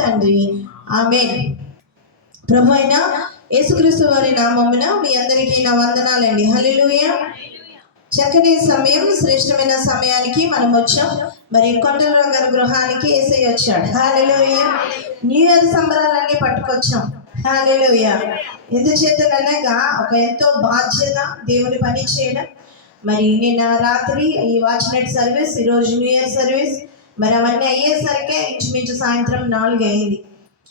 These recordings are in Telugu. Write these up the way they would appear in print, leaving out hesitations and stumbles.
తండ్రి, ఆమేన్. ప్రభు అయిన యేసుక్రీస్తు వారి నామమున మీ అందరికీ నా వందనాలండి. హల్లెలూయా. చక్కని సమయం, శ్రేష్టమైన సమయానికి మనం వచ్చాం. మరి కొండలరావు గారి గృహానికి యేసయ్య వచ్చాడు. హల్లెలూయా. New year సంబరాలన్నీ పట్టుకొచ్చాం. హల్లెలూయా. ఎందుచేతనగా ఒక ఎంతో బాధ్యత దేవుని పని చేయడం. మరి నిన్న రాత్రి ఈ వాచ్ నైట్ సర్వీస్, ఈరోజు న్యూ ఇయర్ సర్వీస్, మరి అవన్నీ అయ్యేసరికే ఇంచుమించు సాయంత్రం 4 అయింది.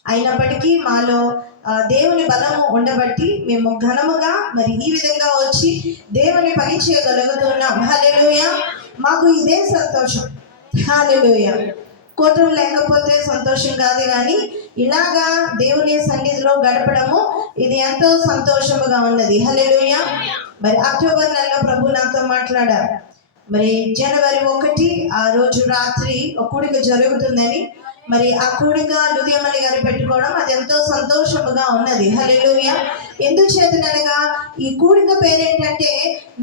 అయినప్పటికీ మాలో దేవుని బలము ఉండబట్టి మేము ఘనముగా మరి ఈ విధంగా వచ్చి దేవుని పని చేయగలుగుతున్నాం. హల్లెలూయా. మాకు ఇదే సంతోషం. హల్లెలూయా. కోటం లేకపోతే సంతోషం కాదు, కానీ ఇలాగా దేవుని సన్నిధిలో గడపడము ఇది ఎంతో సంతోషముగా ఉన్నది. హల్లెలూయా. మరి అక్టోబర్ నెలలో ప్రభు నాతో మాట్లాడారు. మరి జనవరి 1 ఆ రోజు రాత్రి ఒక కూడిక జరుగుతుందని, మరి ఆ కూడిక లుదియమల్లి గారు పెట్టుకోవడం అది ఎంతో సంతోషముగా ఉన్నది. హల్లెలూయా. ఎందుచేతనగా ఈ కూడిక పేరేంటంటే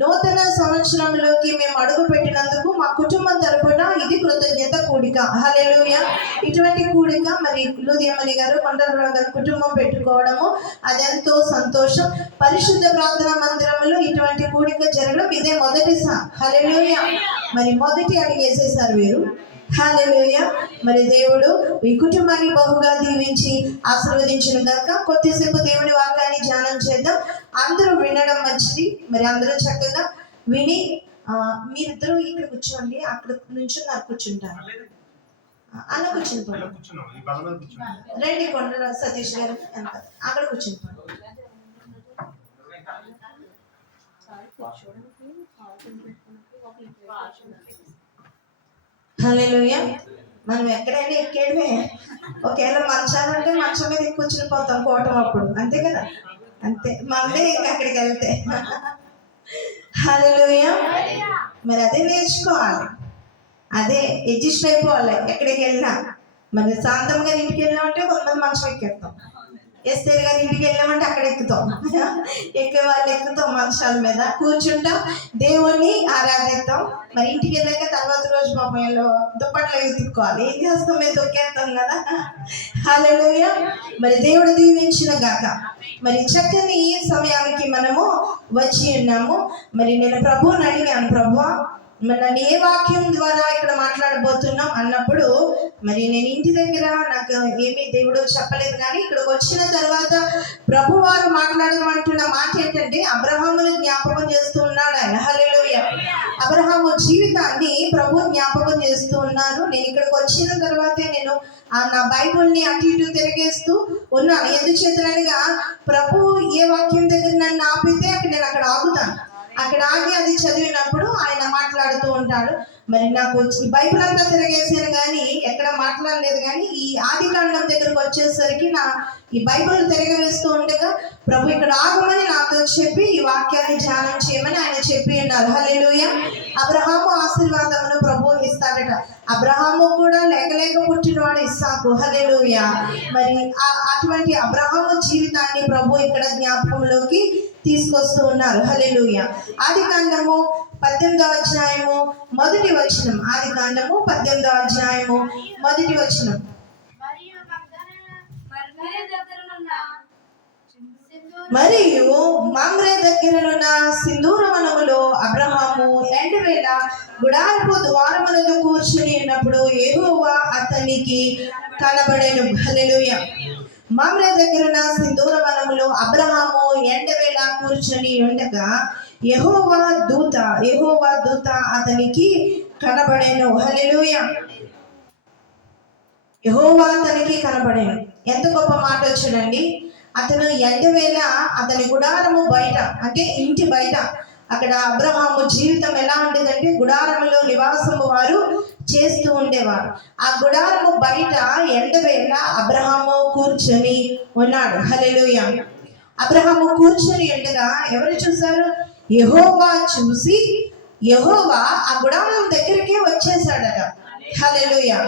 నూతన సంవత్సరంలోకి మేము అడుగు పెట్టినందుకు మా కుటుంబం తరపున ఇది కృతజ్ఞత కూడిక. హల్లెలూయా. ఇటువంటి కూడిక మరి లుదియమల్లి గారు, కొండలరావు గారు కుటుంబం పెట్టుకోవడము అదెంతో సంతోషం. పరిశుద్ధ ప్రార్థనా మందిరంలో ఇటువంటి కూడిక జరగడం ఇదే మొదటిసారి. హల్లెలూయా. మరి మొదటి అడుగు వేసేసారు వీరు. హల్లెలూయా. మరి దేవుడు ఈ కుటుంబాన్ని బహుగా దీవించి ఆశీర్వదించిన గాక. కొద్దిసేపు దేవుని వాక్యాన్ని ధ్యానం చేద్దాం. అందరూ వినడం మంచిది. మరి అందరూ చక్కగా విని మీరిద్దరూ ఇక్కడ కూర్చోండి, అక్కడ నుంచి నాకు కూర్చుంటారు. అన్న కూర్చుని రండి. కొండ సతీష్ గారు అక్కడ కూర్చుని హల్లెలూయా. మనం ఎక్కడైనా ఎక్కేయడమే. ఒకవేళ మంచాలంటే మంచం మీద కూర్చుని పోతాం కోటం అప్పుడు, అంతే కదా, అంతే మళ్ళీ ఇంకా అక్కడికి వెళ్తే. హల్లెలూయా. మరి అదే నేర్చుకోవాలి, అదే అడ్జస్ట్ అయిపోవాలి ఎక్కడికి వెళ్ళినా. మరి శాంతంగా ఇంటికి వెళ్ళామంటే కొంతమంది మంచం ఎక్కేస్తాం, ఎస్తేరు గారి ఇంటికి వెళ్ళామంటే అక్కడ ఎక్కుతాం, ఎక్కే వాళ్ళు ఎక్కుతాం, మంచాల మీద కూర్చుంటాం, దేవుణ్ణి ఆరాధిస్తాం. మరి ఇంటికి వెళ్ళాక తర్వాత రోజు పాపంలో దుప్పట్లు ఎత్తుక్కోవాలి, ఏం చేస్తాం, మేము దొక్కేస్తాం కదా. హల్లెలూయా. మరి దేవుడు దీవించిన గాక. మరి చక్కని సమయానికి మనము వచ్చి ఉన్నాము. మరి నేను ప్రభువుని అడిగాను, ప్రభువా మరి నన్ను ఏ వాక్యం ద్వారా ఇక్కడ మాట్లాడబోతున్నాం అన్నప్పుడు, మరి నేను ఇంటి దగ్గర నాకు ఏమీ దేవుడు చెప్పలేదు, కానీ ఇక్కడికి వచ్చిన తర్వాత ప్రభు వారు మాట్లాడమంటున్న మాట ఏంటంటే అబ్రహామును జ్ఞాపకం చేస్తూ ఉన్నాడు ఆయన. హల్లెలూయా. అబ్రహాము జీవితాన్ని ప్రభు జ్ఞాపకం చేస్తూ ఉన్నారు. నేను ఇక్కడికి వచ్చిన తర్వాతే నేను నా బైబుల్ని అటు ఇటు తిరిగేస్తూ ఉన్నాను. ఎందుచేతనగా ప్రభు ఏ వాక్యం దగ్గర నన్ను ఆపితే నేను అక్కడ ఆగుతాను. అక్కడ ఆగి అది చదివినప్పుడు ఆయన మాట్లాడుతూ ఉంటాడు. మరి నాకు ఈ బైబిల్ అంతా తిరగేసాను కానీ ఎక్కడ మాట్లాడలేదు, కానీ ఈ ఆదికాండం దగ్గరకు వచ్చేసరికి ఈ బైబిల్ తిరగవేస్తూ ఉండగా ప్రభు ఇక్కడ ఆగమని నాతో చెప్పి ఈ వాక్యాన్ని ధ్యానం చేయమని ఆయన చెప్పి ఉన్నారు. హల్లెలూయా. అబ్రహాము ఆశీర్వాదమును ప్రభు ఇస్తాడట. అబ్రహాము కూడా లేక పుట్టినవాడు ఇస్సాకు. హల్లెలూయా. మరి అటువంటి అబ్రహాము జీవితాన్ని ప్రభు ఇక్కడ జ్ఞాపకంలోకి తీసుకొస్తూ ఉన్నారు. హల్లెలూయా. ఆదికాండము 18వ అధ్యాయము 1వ వచనం. ఆదికాండము 18వ అధ్యాయము 1వ వచనం. మరియు మమ్రే దగ్గరనున్న సింధూర వనములో అబ్రహాము ఎండవేళ గుడారపు ద్వారమునందు కూర్చుని ఉన్నప్పుడు యెహోవా అతనికి కనబడెను. హల్లెలూయా. మమ్రే దగ్గరున్న సింధూర వనములో అబ్రహాము ఎండవేళ కూర్చొని ఉండగా యెహోవా దూత అతనికి కనబడెను. హల్లెలూయా. యెహోవా అతనికి కనబడెను. ఎంత గొప్ప మాట చూడండి. అతను ఎండవేళ అతని గుడారము బయట, అంటే ఇంటి బయట, అక్కడ అబ్రహాము జీవితం ఎలా ఉండేదంటే గుడారములో నివాసము వారు చేస్తూ ఉండేవారు. ఆ గుడారము బయట ఎండవేళ అబ్రహాము కూర్చొని ఉన్నాడు. హల్లెలూయా. అబ్రహాము కూర్చొని ఉండగా ఎవరు చూశారు? యెహోవా చూసి యెహోవా ఆ గుడారం దగ్గరికి వచ్చేసాడట. హల్లెలూయా.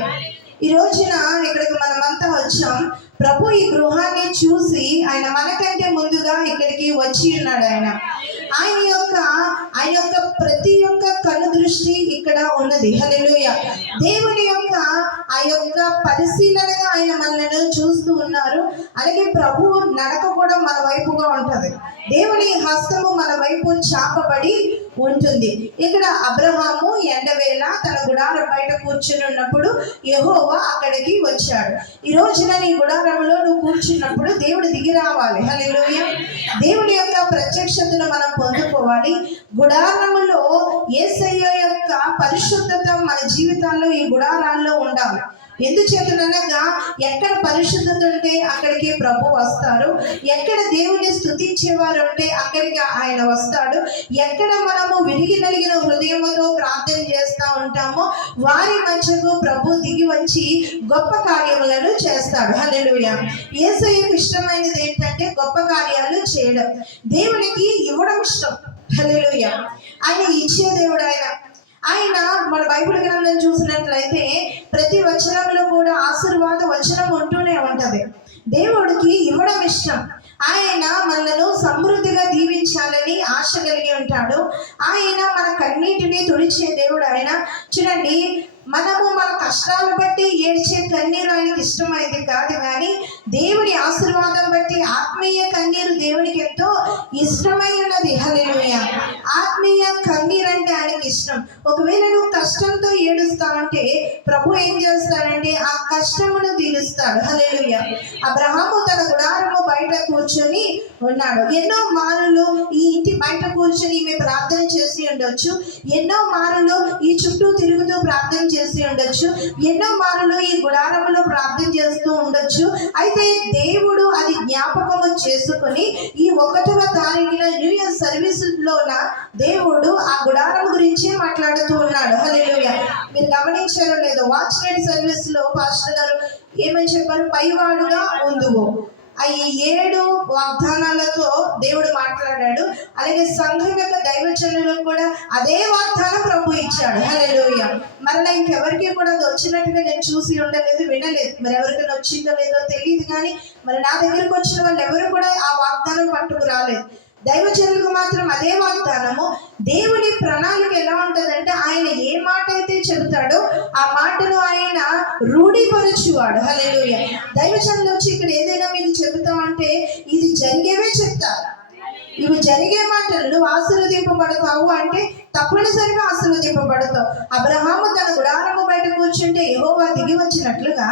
ఈ రోజున ఇక్కడికి మనమంతా వచ్చాం. ప్రభు ఈ గృహాన్ని చూసి ఆయన మనకంటే ముందుగా ఇక్కడికి వచ్చి ఉన్నాడు. ఆయన యొక్క ప్రతి ఒక్క కను దృష్టి ఇక్కడ ఉన్నది. హల్లెలూయా. దేవుని యొక్క ఆ యొక్క పరిశీలనగా ఆయన మనల్ని చూస్తూ ఉన్నారు. అలాగే ప్రభు నడక కూడా మన వైపుగా ఉంటది. దేవుని హస్తము మన వైపు చాపబడి ఉంటుంది. ఇక్కడ అబ్రహాము ఎండవేళ తన గుడారం బయట కూర్చుని ఉన్నప్పుడు యెహోవా అక్కడికి వచ్చాడు. ఈ రోజున నీ గుడారంలో నువ్వు కూర్చున్నప్పుడు దేవుడు దిగి రావాలి. హల్లెలూయా. దేవుని యొక్క ప్రత్యక్షతను మనం పొందుకోవాలి. గుడారములో యేసయ్య యొక్క పరిశుద్ధత మన జీవితాల్లో ఈ గుడారాల్లో ఉండాలి. ఎందుచేతనగా ఎక్కడ పరిశుద్ధత ఉంటే అక్కడికి ప్రభు వస్తారు. ఎక్కడ దేవుని స్తుతించేవారు ఉంటే అక్కడికి ఆయన వస్తాడు. ఎక్కడ మనము విరిగి నలిగిన హృదయముతో ప్రార్థన చేస్తూ ఉంటామో వారి మధ్యకు ప్రభు దిగి వచ్చి గొప్ప కార్యములను చేస్తాడు. హల్లెలూయా. యేసయ్యకు ఇష్టమైనది ఏంటంటే గొప్ప కార్యాలు చేయడం. దేవునికి ఇవ్వడం ఇష్టం. హల్లెలూయా. ఆయన ఇచ్చే దేవుడు. ఆయన మన బైబిల్ గ్రంథం చూసినట్లయితే ప్రతి వచనంలో కూడా ఆశీర్వాద వచనం ఉంటూనే ఉంటది. దేవుడికి ఇవ్వడం ఇష్టం. ఆయన మనలను సమృద్ధిగా దీవించాలని ఆశ కలిగి ఉంటాడు. ఆయన మన కన్నీటిని తుడిచే దేవుడు. ఆయన చూడండి, మనము మన కష్టాలు బట్టి ఏడ్చే కన్నీరు ఆయనకి ఇష్టమైంది కాదు, కానీ దేవుని ఆశీర్వాదం బట్టి ఆత్మీయ కన్నీరు దేవునికి ఎంతో ఇష్టమై ఉన్నది. హల్లెలూయా. ఆత్మీయ కన్నీరు అంటే ఆయనకి ఇష్టం. ఒకవేళ నువ్వు కష్టంతో ఏడుస్తావంటే ప్రభు ఏం చేస్తాడంటే ఆ కష్టమును తీరుస్తాడు. హల్లెలూయా. అబ్రహాము తన గుడారము బయట కూర్చొని ఉన్నాడు. ఎన్నో మారులు ఈ ఇంటి బయట కూర్చొని ఈమె ప్రార్థన చేసి ఉండొచ్చు. ఎన్నో మారులు ఈ చుట్టూ తిరుగుతూ ప్రార్థన చేసి ఉండొచ్చు. ఎన్నో మారులు ఈ గుడారంలో ప్రార్థన చేస్తూ ఉండొచ్చు. అయితే దేవుడు అది జ్ఞాపకము చేసుకొని ఈ 1వ తారీఖున న్యూ ఇయర్ సర్వీసులోన దేవుడు ఆ గుడారం గురించే మాట్లాడుతూ ఉన్నాడు. హల్లెలూయా. మీరు గమనించారో లేదో, వాచ్మెన్ సర్వీస్ లో పాస్టర్ గారు ఏమని చెప్పారు? పైవాడుగా ఉందువు. ఈ 7 వాగ్దానాలతో దేవుడు మాట్లాడాడు. అలాగే సంఘం యొక్క దైవజనులకు కూడా అదే వాగ్దానం ప్రభు ఇచ్చాడు. హల్లెలూయా. మరలా ఇంకెవరికి కూడా అది వచ్చినట్టుగా నేను చూసి ఉండలేదు, వినలేదు. మరి ఎవరికైనా వచ్చిందో లేదో తెలియదు, కానీ మరి నా దగ్గరకు వచ్చిన వాళ్ళు ఎవరు కూడా ఆ వాగ్దానం పట్టుకు రాలేదు. దైవజనులకు మాత్రం అదే వాగ్దానము. దేవుని ప్రణాళిక ఎలా ఉంటుందంటే ఆయన ఏ మాట అయితే చెబుతాడో ఆ మాటను ఆయన రూఢీపరచువాడు. హల్లెలూయా. దైవజనులు వచ్చి ఇక్కడ ఏదైనా మీకు చెబుతామంటే ఇది జరిగేవే చెప్తారు. ఇవి జరిగే మాటలు. నువ్వు ఆశీర్వదింపబడతావు అంటే తప్పనిసరిగా ఆశీర్వదింపబడతావు. అబ్రహాము తన గుడారము బయట కూర్చుంటే యెహోవా దిగి వచ్చినట్లుగా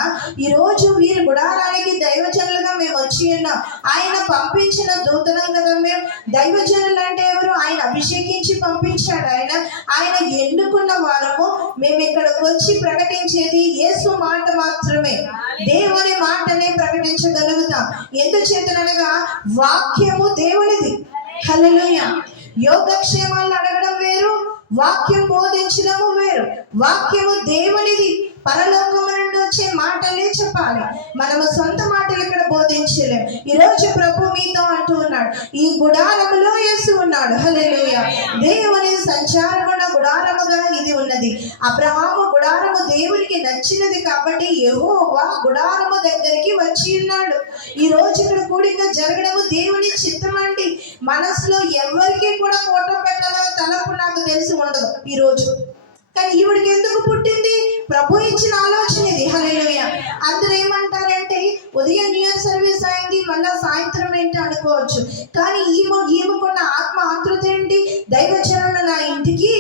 ఈరోజు వీరి గుడారానికి దైవజనులుగా మేము వచ్చి ఉన్నాం. ఆయన పంపించిన దూతలం కదా మేము. దైవజనులు అంటే ఎవరు? ఆయన అభిషేకించి పంపించాడు. ఆయన ఎన్నుకున్న వారము. మేము ఇక్కడికి వచ్చి ప్రకటించేది యేసు మాట మాత్రమే. దేవుని మాటనే ప్రకటించగలుగుతాం. ఎందుచేతనగా వాక్యము దేవునిది. హల్లెలూయా. యోగక్షేమాలను అడగడం వేరు, వాక్యం బోధించడము వేరు. వాక్యము దేవునిది. పరలోకము నుండి వచ్చే మాటలే చెప్పాలి. మనము సొంత మాటలు ఇక్కడ బోధించలేం. ఈరోజు ప్రభు మీతో అంటూ ఉన్నాడు, ఈ గుడారములో యేసు ఉన్నాడు. హల్లెలూయా. దేవుని సంచారమున గుడారముగా ఇది ఉన్నది. అబ్రహాము గుడారము దేవునికి నచ్చినది కాబట్టి యెహోవా గుడారము దగ్గరికి వచ్చి ఉన్నాడు. ఈ రోజు ఇక్కడ కూడిక జరగడము దేవుని చిత్తమండి. మనసులో ఎవరికి కూడా కోటం పెట్టాలని తలపు నాకు తెలిసి ఉండదు ఈ రోజు. కానీ ఈవిడికి ఎందుకు పుట్టింది? ప్రభు ఇచ్చిన ఆలోచన ఇది. హల్లెలూయా. అందరూ ఏమంటారంటే ఉదయం న్యూ ఇయర్ సర్వీస్ అయింది, మళ్ళా సాయంత్రం ఏంటి అనుకోవచ్చు. కానీ ఈమెకున్న ఆత్మ ఆతృత ఏంటి? దైవజనులు నా ఇంటికి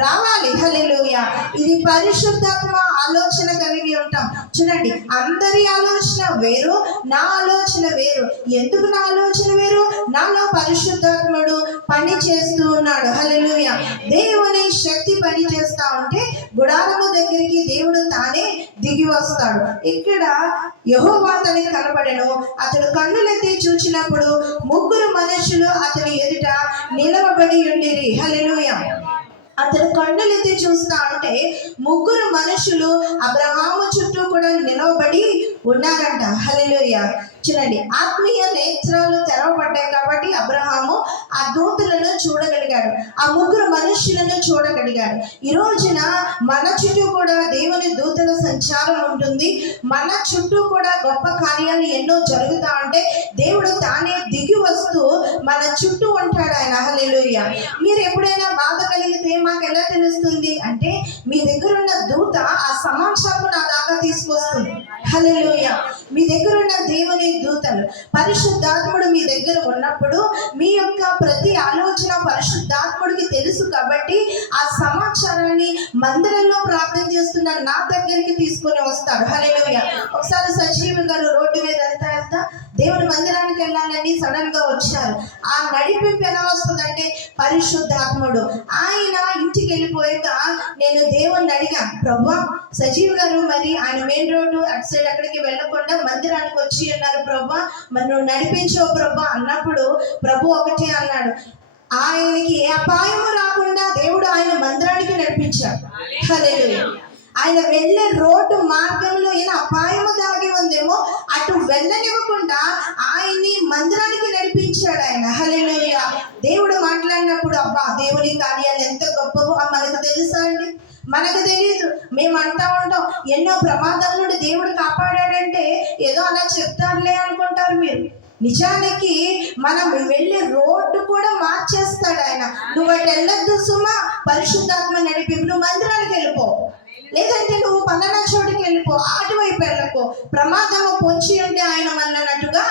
రావాలి. హల్లెలూయా. ఇది పరిశుద్ధాత్మ ఆలోచన కలిగి ఉంటాం. చూడండి, అందరి ఆలోచన వేరు, నా ఆలోచన వేరు. ఎందుకు నా ఆలోచన వేరు? నాలో పరిశుద్ధాత్ముడు పని చేస్తూ ఉన్నాడు. హల్లెలూయా. దేవుని శక్తి పని చేస్తా ఉంటే గుడారము దగ్గరికి దేవుడు తానే దిగి వస్తాడు. ఇక్కడ యెహోవా అతనికి కనపడెను. అతడు కన్నులెత్తి చూచినప్పుడు 3 మనుషులు అతని ఎదుట నిలవబడి ఉండిరి. హల్లెలూయా. అతడు కన్నులెత్తి చూస్తా ఉంటే 3 మనుషులు అబ్రహాము చుట్టూ కూడా నిలవబడి ఉన్నారంట. హల్లెలూయా. చూడండి, ఆత్మీయ నేత్రాలు తెరవబడ్డాయి కాబట్టి అబ్రహాము ఆ దూతలను చూడగలిగాడు, ఆ ముగ్గురు మనుష్యులను చూడగలిగాడు. ఈ రోజున మన చుట్టూ కూడా దేవుని దూతల సంచారం ఉంటుంది. మన చుట్టూ కూడా గొప్ప కార్యాలు ఎన్నో జరుగుతా ఉంటే దేవుడు తానే దిగి వస్తూ మన చుట్టూ ఉంటాడు ఆయన. హల్లెలూయా. మీరు ఎప్పుడైనా బాధ కలిగితే మాకు ఎలా తెలుస్తుంది అంటే, మీ దగ్గర ఉన్న దూత ఆ సమాచారం నా దాకా తీసుకొస్తుంది. హల్లెలూయా. మీ దగ్గర ఉన్న దేవుని దూతలు, పరిశుద్ధాత్ముడు మీ దగ్గర ఉన్నప్పుడు మీ యొక్క ప్రతి ఆలోచన పరిశుద్ధాత్ముడికి తెలుసు కాబట్టి ఆ సమాచారాన్ని మందిరంలో ప్రార్థన చేస్తున్న నా దగ్గరికి తీసుకొని వస్తాడు. హల్లెలూయా. ఒకసారి సజీవ్ గారు రోడ్డు మీద వెళ్తా దేవుని మందిరానికి వెళ్ళాలని సడన్ గా వచ్చారు. ఆ నడిపింపు ఎలా వస్తుందంటే పరిశుద్ధాత్ముడు. ఆయన ఇంటికి వెళ్ళిపోయాక నేను దేవుణ్ణి అడిగాను, ప్రభా సజీవ్ గారు మరి ఆయన మెయిన్ రోడ్డు అటు సైడ్ అక్కడికి వెళ్ళకుండా మందిరానికి వచ్చి ఉన్నారు ప్రభా, మరి నువ్వు నడిపించో ప్రభా అన్నప్పుడు ప్రభు ఒకటే అన్నాడు, ఆయనకి ఏ అపాయము రాకుండా దేవుడు ఆయన మందిరానికి నడిపించాడు. హల్లెలూయా. ఆయన వెళ్ళే రోడ్డు మార్గంలో ఏదైనా అపాయము దాగి ఉందేమో అటు వెళ్ళనివ్వకుండా ఆయన్ని మందిరానికి నడిపించాడు ఆయన. హల్లెలూయా. దేవుడు మాట్లాడినప్పుడు అబ్బా దేవుని కార్యాలు ఎంత గొప్పవో మనకు తెలుసా అండి? మనకు తెలియదు. మేము అంటా ఉంటాం ఎన్నో ప్రమాదాల నుండి దేవుడు కాపాడాడంటే ఏదో అలా చెప్తారులే అనుకుంటారు మీరు. నిజానికి మనం వెళ్ళే రోడ్డు కూడా మార్చేస్తాడు ఆయన. నువ్వు అటు వెళ్ళొద్దు సుమా, పరిశుద్ధాత్మ నడిపి నువ్వు మందిరానికి వెళ్ళిపో, లేదంటే నువ్వు పలానా చోటుకి వెళ్ళిపో, అటువైపు వెళ్ళిపో, ప్రమాదము పొంచి ఉంటే ఆయన అన్నట్టుగా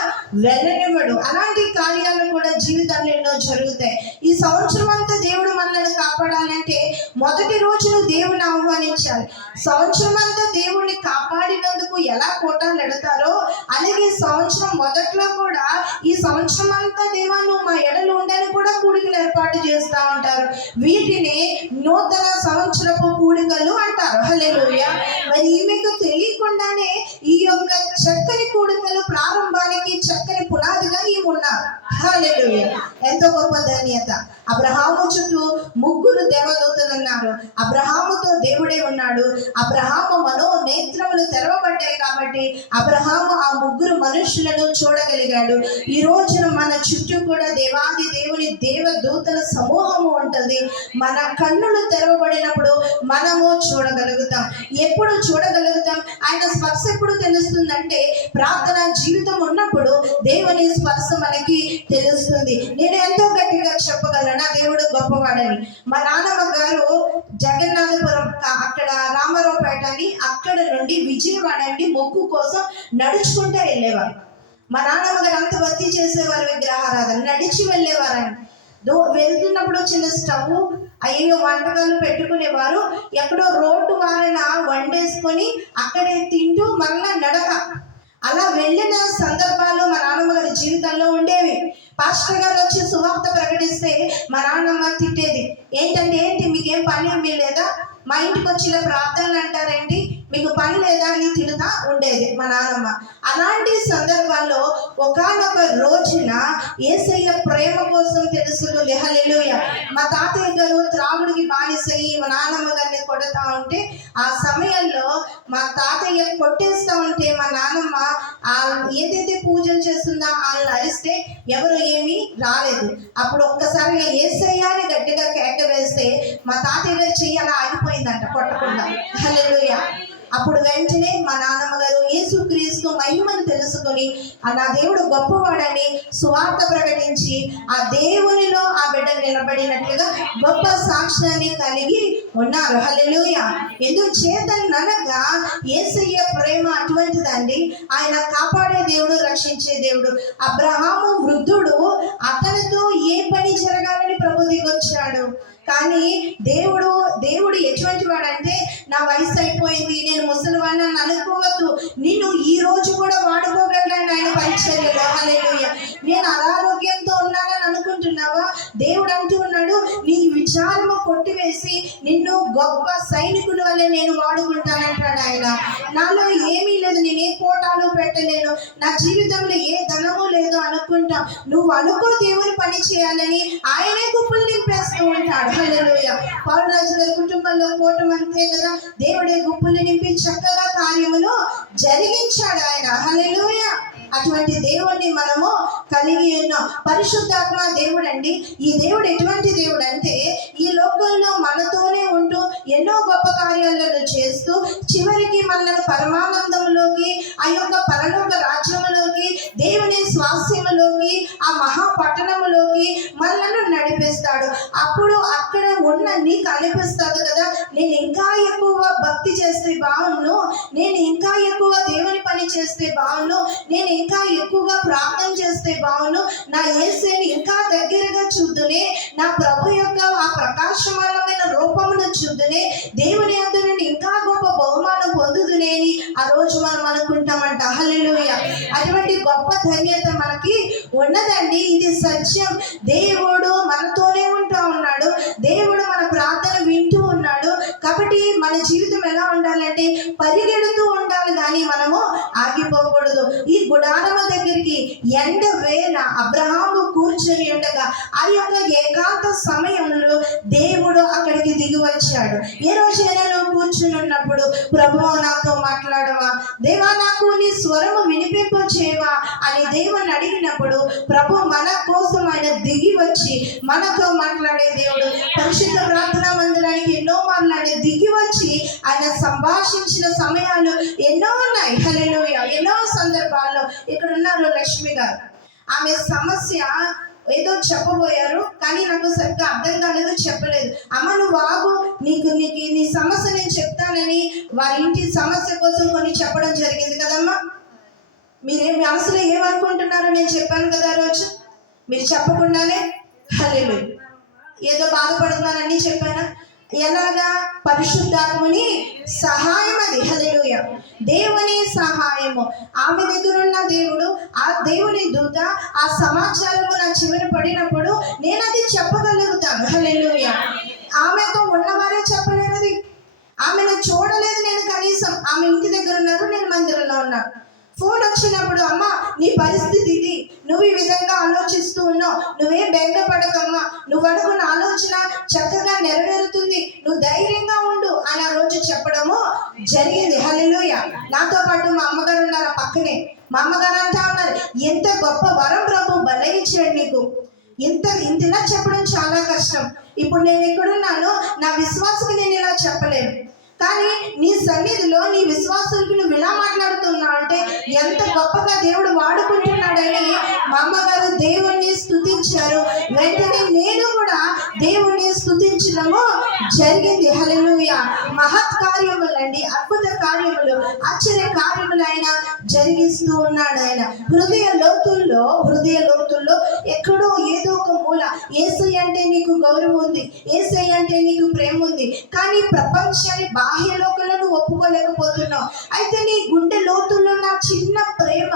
వెళ్ళనివ్వడు. అలాంటి కార్యాలు కూడా జీవితాల్లో ఎన్నో జరుగుతాయి. ఈ సంవత్సరం అంతా దేవుడు మనల్ని కాపాడాలంటే మొదటి రోజు నువ్వు దేవుని ఆహ్వానించాలి. సంవత్సరం అంతా దేవుడిని కాపాడినందుకు ఎలా కోటాలు ఎడతారో అలాగే సంవత్సరం మొదట్లో కూడా ఈ సంవత్సరం అంతా దేవా నువ్వు మా ఎడలు ఉండని కూడా కూడికలు ఏర్పాటు చేస్తూ ఉంటారు. వీటిని నూతన సంవత్సరపు కూడికలు అంటారు. హల్లెలూయా. మరి ఈమెకు తెలియకుండానే ఈ యొక్క చక్కని కూడికలు ప్రారంభానికి చక్కని పునాదిగా ఈమె ఉన్నారు. హల్లెలూయా. ఎంతో గొప్ప ధన్యత. అబ్రహాము చుట్టూ ముగ్గురు దేవదూతలు ఉన్నారు. అబ్రహాముతో దేవుడే ఉన్నాడు. అబ్రహాము మనోనేత్రములు తెరవబడ్డాయి కాబట్టి అబ్రహాము ఆ ముగ్గురు మనుషులను చూడగలిగాడు. ఈ రోజున మన చుట్టూ కూడా దేవాది దేవుని దేవదూతల సమూహము ఉంటుంది. మన కన్నులు తెరవబడినప్పుడు మనము చూడగలుగుతాం. ఎప్పుడు చూడగలుగుతాం? ఆయన స్పర్శ ఎప్పుడు తెలుస్తుందంటే ప్రార్థన జీవితం ఉన్నప్పుడు దేవుని స్పర్శ మనకి తెలుస్తుంది. నేను ఎంతో గట్టిగా చెప్పగలను నా దేవుడు గొప్పవాడని. మా నాన్నమ్మ గారు జగన్నాథపురం అక్కడ రామారావుపేట అని అక్కడ నుండి విజయవాడ అండి మొక్కు కోసం నడుచుకుంటూ వెళ్ళేవారు. మా నాన్నమ్మ గారు అంత భక్తి చేసేవారు, విగ్రహారాధన నడిచి వెళ్ళేవారని. వెళ్తున్నప్పుడు చిన్న స్టవ్ అయ్యో వంటకాలు పెట్టుకునేవారు. ఎక్కడో రోడ్డు వారన వండేసుకొని అక్కడే తింటూ మళ్ళా నడక. అలా వెళ్ళిన సందర్భాలు మా నాన్నమ్మ గారి జీవితంలో ఉండేవి. పాస్టర్ గారు వచ్చి సువార్త ప్రకటిస్తే మా నాన్నమ్మ తిట్టేది, ఏంటంటే ఏంటి మీకేం పని ఏమీ లేదా, మా ఇంటికి వచ్చిన ప్రార్థనలు అంటారేంటి, మీకు పని లేదా అని తిడుతా ఉండేది మా నాన్నమ్మ. అలాంటి సందర్భాల్లో ఒకానొక రోజున యేసయ్య ప్రేమ కోసం తెలుసుకుంది. హల్లెలూయా. మా తాతయ్య గారు త్రాగుడికి బానిసయ్యి మా నాన్నమ్మ గారిని కొడతా ఉంటే ఆ సమయంలో మా తాతయ్య కొట్టేస్తూ ఉంటే మా నాన్నమ్మ ఏదైతే పూజలు చేస్తుందో వాళ్ళని అరిస్తే ఎవరు ఏమీ రాలేదు. అప్పుడు ఒక్కసారిగా యేసయ్య అని గట్టిగా కేక వేస్తే మా తాతయ్య గారు చెయ్యి అలా ఆగిపోయిందంట కొట్టకుండా. హల్లెలూయా. అప్పుడు వెంటనే మా నాన్నమ్మ గారు యేసుక్రీస్తు మహిమను తెలుసుకొని నా దేవుడు గొప్పవాడని సువార్త ప్రకటించి ఆ దేవునిలో ఆ బిడ్డ నిలబడినట్లుగా గొప్ప సాక్ష్యాన్ని కలిగి ఉన్నారు. హల్లెలూయా. ఎందుకు చేతనగా యేసయ్య ప్రేమ అటువంటిదండి. ఆయన కాపాడే దేవుడు, రక్షించే దేవుడు. అబ్రహాము వృద్ధుడు, అతనితో ఏ పని జరగాలని ప్రభు దిగొచ్చాడు. కానీ దేవుడు ఎటువంటి వాడంటే నా వయసు అయిపోయింది, నేను ముసలివాడిని అని అనుకోవద్దు. నిన్ను ఈ రోజు కూడా వాడుకోగలను ఆయన పరిచర్యలో. హల్లెలూయా. నేను అనారోగ్యంతో ఉన్నానని అనుకుంటున్నావా? దేవుడు అంటూ ఉన్నాడు, నీ విచారము కొట్టివేసి నిన్ను గొప్ప సైనికుల వల్లే నేను వాడుకుంటానంటాడు ఆయన. నాలో ఏమీ లేదు, నేనే కోటాలు పెట్ట పెట్టలేను, నా జీవితంలో ఏ ధనము లేదు అనుకుంటాం. నువ్వు అనుకో దేవుని పని చేయాలని, ఆయనే గుప్పులు నింపేస్తూ ఉంటాడు. హల్లెలూయా. పౌలురాజు గారి కుటుంబంలో కూటం అంతే కదా, దేవుడే గుప్పులు నింపి చక్కగా కార్యమును జరిగించాడు ఆయన. హల్లెలూయా. అటువంటి దేవుడిని మనము కలిగి ఉన్నాం. పరిశుద్ధాత్మ దేవుడు అండి. ఈ దేవుడు ఎటువంటి దేవుడు అంటే, ఈ లోకంలో మనతోనే ఉంటూ ఎన్నో గొప్ప కార్యాలను చేస్తూ చివరికి మనల్ని పరమానందంలోకి, ఆ యొక్క పరలోక రాజ్యములోకి, దేవుని స్వాస్యములోకి, ఆ మహాపట్టణములోకి మనల్ని నడిపిస్తాడు. అప్పుడు అక్కడ ఉన్న నీకు అనిపిస్తుంది కదా, నేను ఇంకా ఎక్కువ భక్తి చేస్తే బాగుండు, నేను ఇంకా ఎక్కువ దేవుని పని చేస్తే బాగుండు, నేను ఇంకా ఎక్కువగా ప్రార్థన చేస్తే బాగుండు, నా యేసుని ఇంకా దగ్గరగా చూద్దునే, నా ప్రభు యొక్క ఆ ప్రకాశమానమైన రూపమును చూద్దునే, దేవుని యందు నుండి ఇంకా గొప్ప బహుమానం పొందుదునే అని ఆ రోజు మనం అనుకుంటామంట. హల్లెలూయా. అటువంటి గొప్ప ధన్యత మనకి ఉన్నదండి. ఇది సత్యం. దేవుడు మనతోనే ఉంటా ఉన్నాడు. దేవుడు మన ప్రార్థన వింటూ ఉన్నాడు. కాబట్టి మన జీవితం ఎలా ఉండాలంటే పరిగెడుతూ ఉండాలి, కానీ మనము ఆగిపోకూడదు. ఈ గుడారము దగ్గరికి ఎండ వేళ అబ్రహాము కూర్చొని ఉండగా ఆ యొక్క ఏకాంత సమయంలో దేవుడు అక్కడికి దిగి వచ్చాడు. ఏ రోజైనా నువ్వు కూర్చుని ఉన్నప్పుడు, ప్రభువా నాతో మాట్లాడవా, దేవా నాకు నీ స్వరము వినిపింపు చేయవా అని దేవుని అడిగినప్పుడు ప్రభు మన కోసం ఆయన దిగి వచ్చి మనతో మాట్లాడే దేవుడు. పరిశుద్ధ ప్రార్థనా మందిరానికి ఎన్నో మార్లు ఆయన దిగి వచ్చి ఆయన సంభాషించిన సమయాలు ఎన్నో ఉన్నాయి. హల్లెలూయా. ఎన్నో సందర్భాల్లో ఇక్కడ ఉన్నారు లక్ష్మి గారు, ఆమె సమస్య ఏదో చెప్పబోయారు, కానీ నాకు సరిగ్గా అర్థం కాలేదు, చెప్పలేదు. అమ్మ నువ్వు ఆగు, నీకు నీ సమస్య నేను చెప్తానని వారి ఇంటి సమస్య కోసం కొన్ని చెప్పడం జరిగింది కదమ్మా. మీరేం మనసులో ఏమనుకుంటున్నారో నేను చెప్పాను కదా ఆ రోజు, మీరు చెప్పకుండానే హల్లెలూయా ఏదో బాధపడుతున్నానని చెప్పానా? ఎలాగా? పరిశుద్ధాత్ముని సహాయం అది. హల్లెలూయా. దేవుని సహాయము. ఆమె దగ్గర ఉన్న దేవుడు, ఆ దేవుని దూత ఆ సమాచారము నా చివరి పడినప్పుడు నేను అది చెప్పగలుగుతాను. హల్లెలూయా. ఆమెతో ఉన్నవారే చెప్పలేరు. ఆమెను చూడలేదు నేను కనీసం. ఆమె ఇంటి దగ్గర ఉన్నారు, నేను మందిరంలో ఉన్నాను. ఫోన్ వచ్చినప్పుడు, అమ్మ నీ పరిస్థితి ఇది, నువ్వు ఈ విధంగా ఆలోచిస్తూ ఉన్నావు, నువ్వేం బెంగపడకమ్మా, నువ్వు అనుకున్న ఆలోచన చక్కగా నెరవేరుతుంది, నువ్వు ధైర్యంగా ఉండు అని ఆ రోజు చెప్పడము జరిగింది. హల్లెలూయా. నాతో పాటు మా అమ్మగారు ఉన్నారు పక్కనే. మా అమ్మగారు అంటా ఉన్నారు, ఎంత గొప్ప వరం ప్రభు భలే ఇచ్చాడు నీకు, ఇంతలా చెప్పడం చాలా కష్టం. ఇప్పుడు నేను ఎక్కడున్నానో నా విశ్వాసకి నేను ఇలా చెప్పలేను, కానీ నీ సన్నిధిలో నీ విశ్వాసులకు నువ్వు ఇలా మాట్లాడుతున్నావు అంటే ఎంత గొప్పగా దేవుడు వాడుకుంటున్నాడని మా అమ్మగారు దేవుణ్ణి స్తుతించారు. వెంటనే నేను కూడా దేవుణ్ణి స్తుతించడము జరిగింది. హల్లెలూయా. మహత్ కార్యములండి, అద్భుత కార్యములు, ఆశ్చర్య కార్యములు ఆయన జరిగిస్తూ ఉన్నాడు. ఆయన హృదయ లోతుల్లో ఎక్కడో ఏదో ఒక మూల యేసయ్య అంటే నీకు గౌరవం ఉంది, యేసయ్య అంటే నీకు ప్రేమ ఉంది, కానీ ప్రపంచాన్ని బాహ్య లోకంలో నువ్వు ఒప్పుకోలేకపోతున్నావు. అయితే నీ గుండె లోతుల్లో నా చిన్న ప్రేమ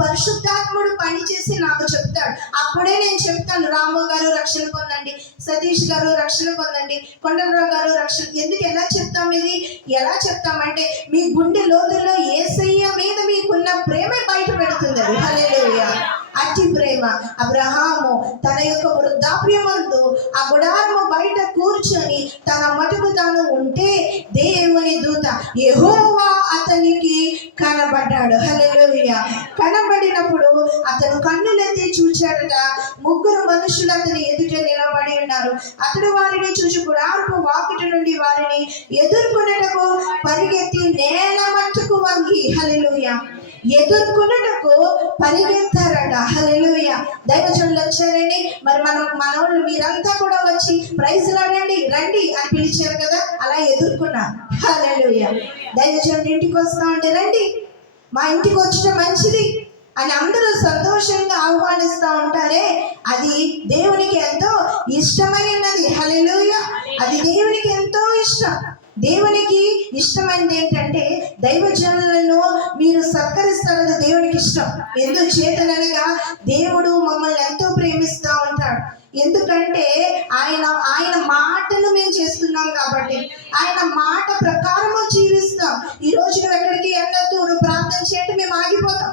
పరిశుద్ధాత్ముడు పనిచేసి నాకు చెప్తాడు. అప్పుడే నేను చెప్తాను, రాము గారు రక్షణ పొందండి, సతీష్ గారు రక్షణ పొందండి, కొండలరావు గారు రక్షణ. ఎందుకు ఎలా చెప్తాం? ఇది ఎలా చెప్తామంటే మీ గుండె లోతుల్లో యేసయ్య మీద మీకున్న ప్రేమే బయట పెడుతుంది. హల్లెలూయా. అతి ప్రేమ. అబ్రహాము తన యొక్క వృద్ధాప్యమందు ఆ గుడారము బయట కూర్చొని తన మటుకు తాను ఉంటే దేవుని దూత యెహోవా అతనికి కనబడ్డాడు. హల్లెలూయా. కనబడినప్పుడు అతను కన్నులెత్తి చూచాడట. 3 మనుషులు అతని ఎదుట నిలబడి ఉన్నారు. అతడు వారిని చూచి గుడారపు వాకిట నుండి వారిని ఎదుర్కొనుటకు పరిగెత్తి నేల మట్టుకు వంగి, హల్లెలూయా, ఎదుర్కొనుటకు పరిగెత్తారట. హల్లెలూయా. దైవజనులు వచ్చారండి. మరి మనోళ్ళు మీరంతా కూడా వచ్చి ప్రైజ్ రండి రండి అని పిలిచారు కదా, అలా ఎదుర్కొన్నారు. హల్లెలూయా. దైవజనులు ఇంటికి వస్తా ఉంటే రండి, మా ఇంటికి వచ్చడం మంచిది అని అందరూ సంతోషంగా ఆహ్వానిస్తూ ఉంటారే, అది దేవునికి ఎంతో ఇష్టమైనది. హల్లెలూయా. అది దేవునికి ఎంతో ఇష్టం. దేవునికి ఇష్టమైనది ఏంటంటే దైవజనులను మీరు సత్కరిస్తారని దేవునికి ఇష్టం. ఎందుకు చేతనగా దేవుడు మమ్మల్ని ఎంతో ప్రేమిస్తూ ఉంటాడు. ఎందుకంటే ఆయన మాటను మేము చేస్తున్నాం కాబట్టి, ఆయన మాట ప్రకారము జీవిస్తాం. ఈ రోజు నువ్వు ఎక్కడికి వెళ్ళొద్దు, నువ్వు ప్రార్థన చేయండి, మేము ఆగిపోతాం.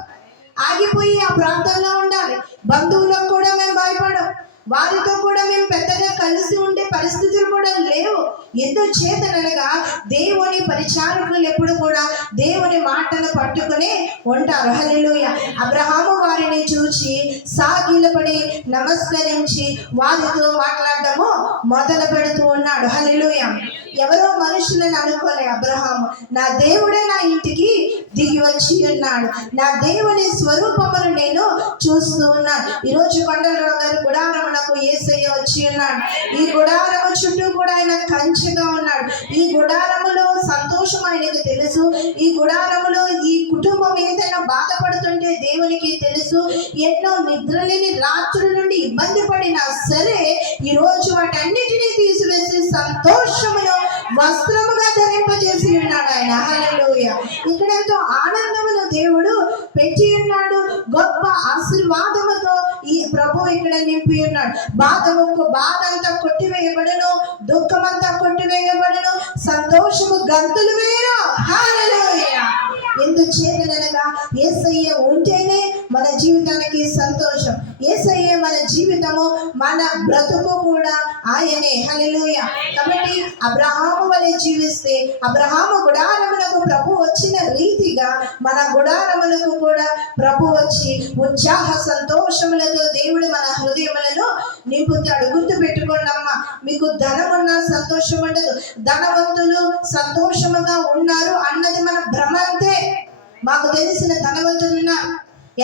ఆగిపోయి ఆ ప్రాంతంలో ఉండాలి. బంధువులకు కూడా మేము భయపడం, వారితో కూడా మేము పెద్దగా కలిసి ఉండే పరిస్థితులు కూడా లేవు. ఎందుచేతనగా దేవుని పరిచారకులు ఎప్పుడు కూడా దేవుని మాటను పట్టుకుని ఉంటారు. హల్లెలూయా. అబ్రహాము వారిని చూచి సాగిలపడి నమస్కరించి వారితో మాట్లాడడము మొదలు పెడుతూ ఉన్నాడు. హల్లెలూయా. ఎవరో మనుషులను అనుకోలే అబ్రహాము, నా దేవుడే నా ఇంటికి దిగి వచ్చి ఉన్నాడు, నా దేవుని స్వరూపమును నేను చూస్తూ ఉన్నాను. ఈరోజు కొండలరావు గారి గుడారమునకు యేసయ్య వచ్చి ఉన్నాడు. ఈ గుడారము చుట్టూ కూడా ఆయన కంచెగా ఉన్నాడు. ఈ గుడారములో సంతోషం ఆయనకు తెలుసు. ఈ గుడారములో ఈ కుటుంబం ఏదైనా బాధపడుతుంటే దేవునికి తెలుసు. ఎన్నో నిద్రలేని రాత్రుల నుండి ఇబ్బంది పడినా సరే ఈరోజు వాటన్నిటినీ తీసివేసి సంతోషమును వస్త్రముగా ధరింపజేసి ఉన్నాడు ఆయన. హల్లెలూయా. ఇక్కడ ఎంతో ఆనందమును దేవుడు పెట్టి ఉన్నాడు. గొప్ప ఆశీర్వాదముతో ఈ ప్రభు ఇక్కడ నింపి ఉన్నాడు. బాధ అంతా కొట్టివేయబడును, దుఃఖమంతా కొట్టివేయబడును, సంతోషము గంతులు వేరు. హల్లెలూయా. ఎందుచేతనగా యేసయ్య ఉంటేనే మన జీవితానికి సంతోషం. యేసయ్య మన జీవితము, మన బ్రతుకు కూడా ఆయనే. హల్లెలూయా. కాబట్టి అబ్రహాము వలె జీవిస్తే, అబ్రహాము గుడారములకు ప్రభు వచ్చిన రీతిగా మన గుడారములకు కూడా ప్రభు వచ్చి ఉత్సాహ సంతోషములతో దేవుడు మన హృదయములను నింపుతాడు. గుర్తు పెట్టుకోండి అమ్మా, మీకు ధనమున్నా సంతోషం ఉండదు. ధనవంతులు సంతోషముగా ఉన్నారు అన్నది మన భ్రమ అంతే. మాకు తెలిసిన ధనవంతులున్నా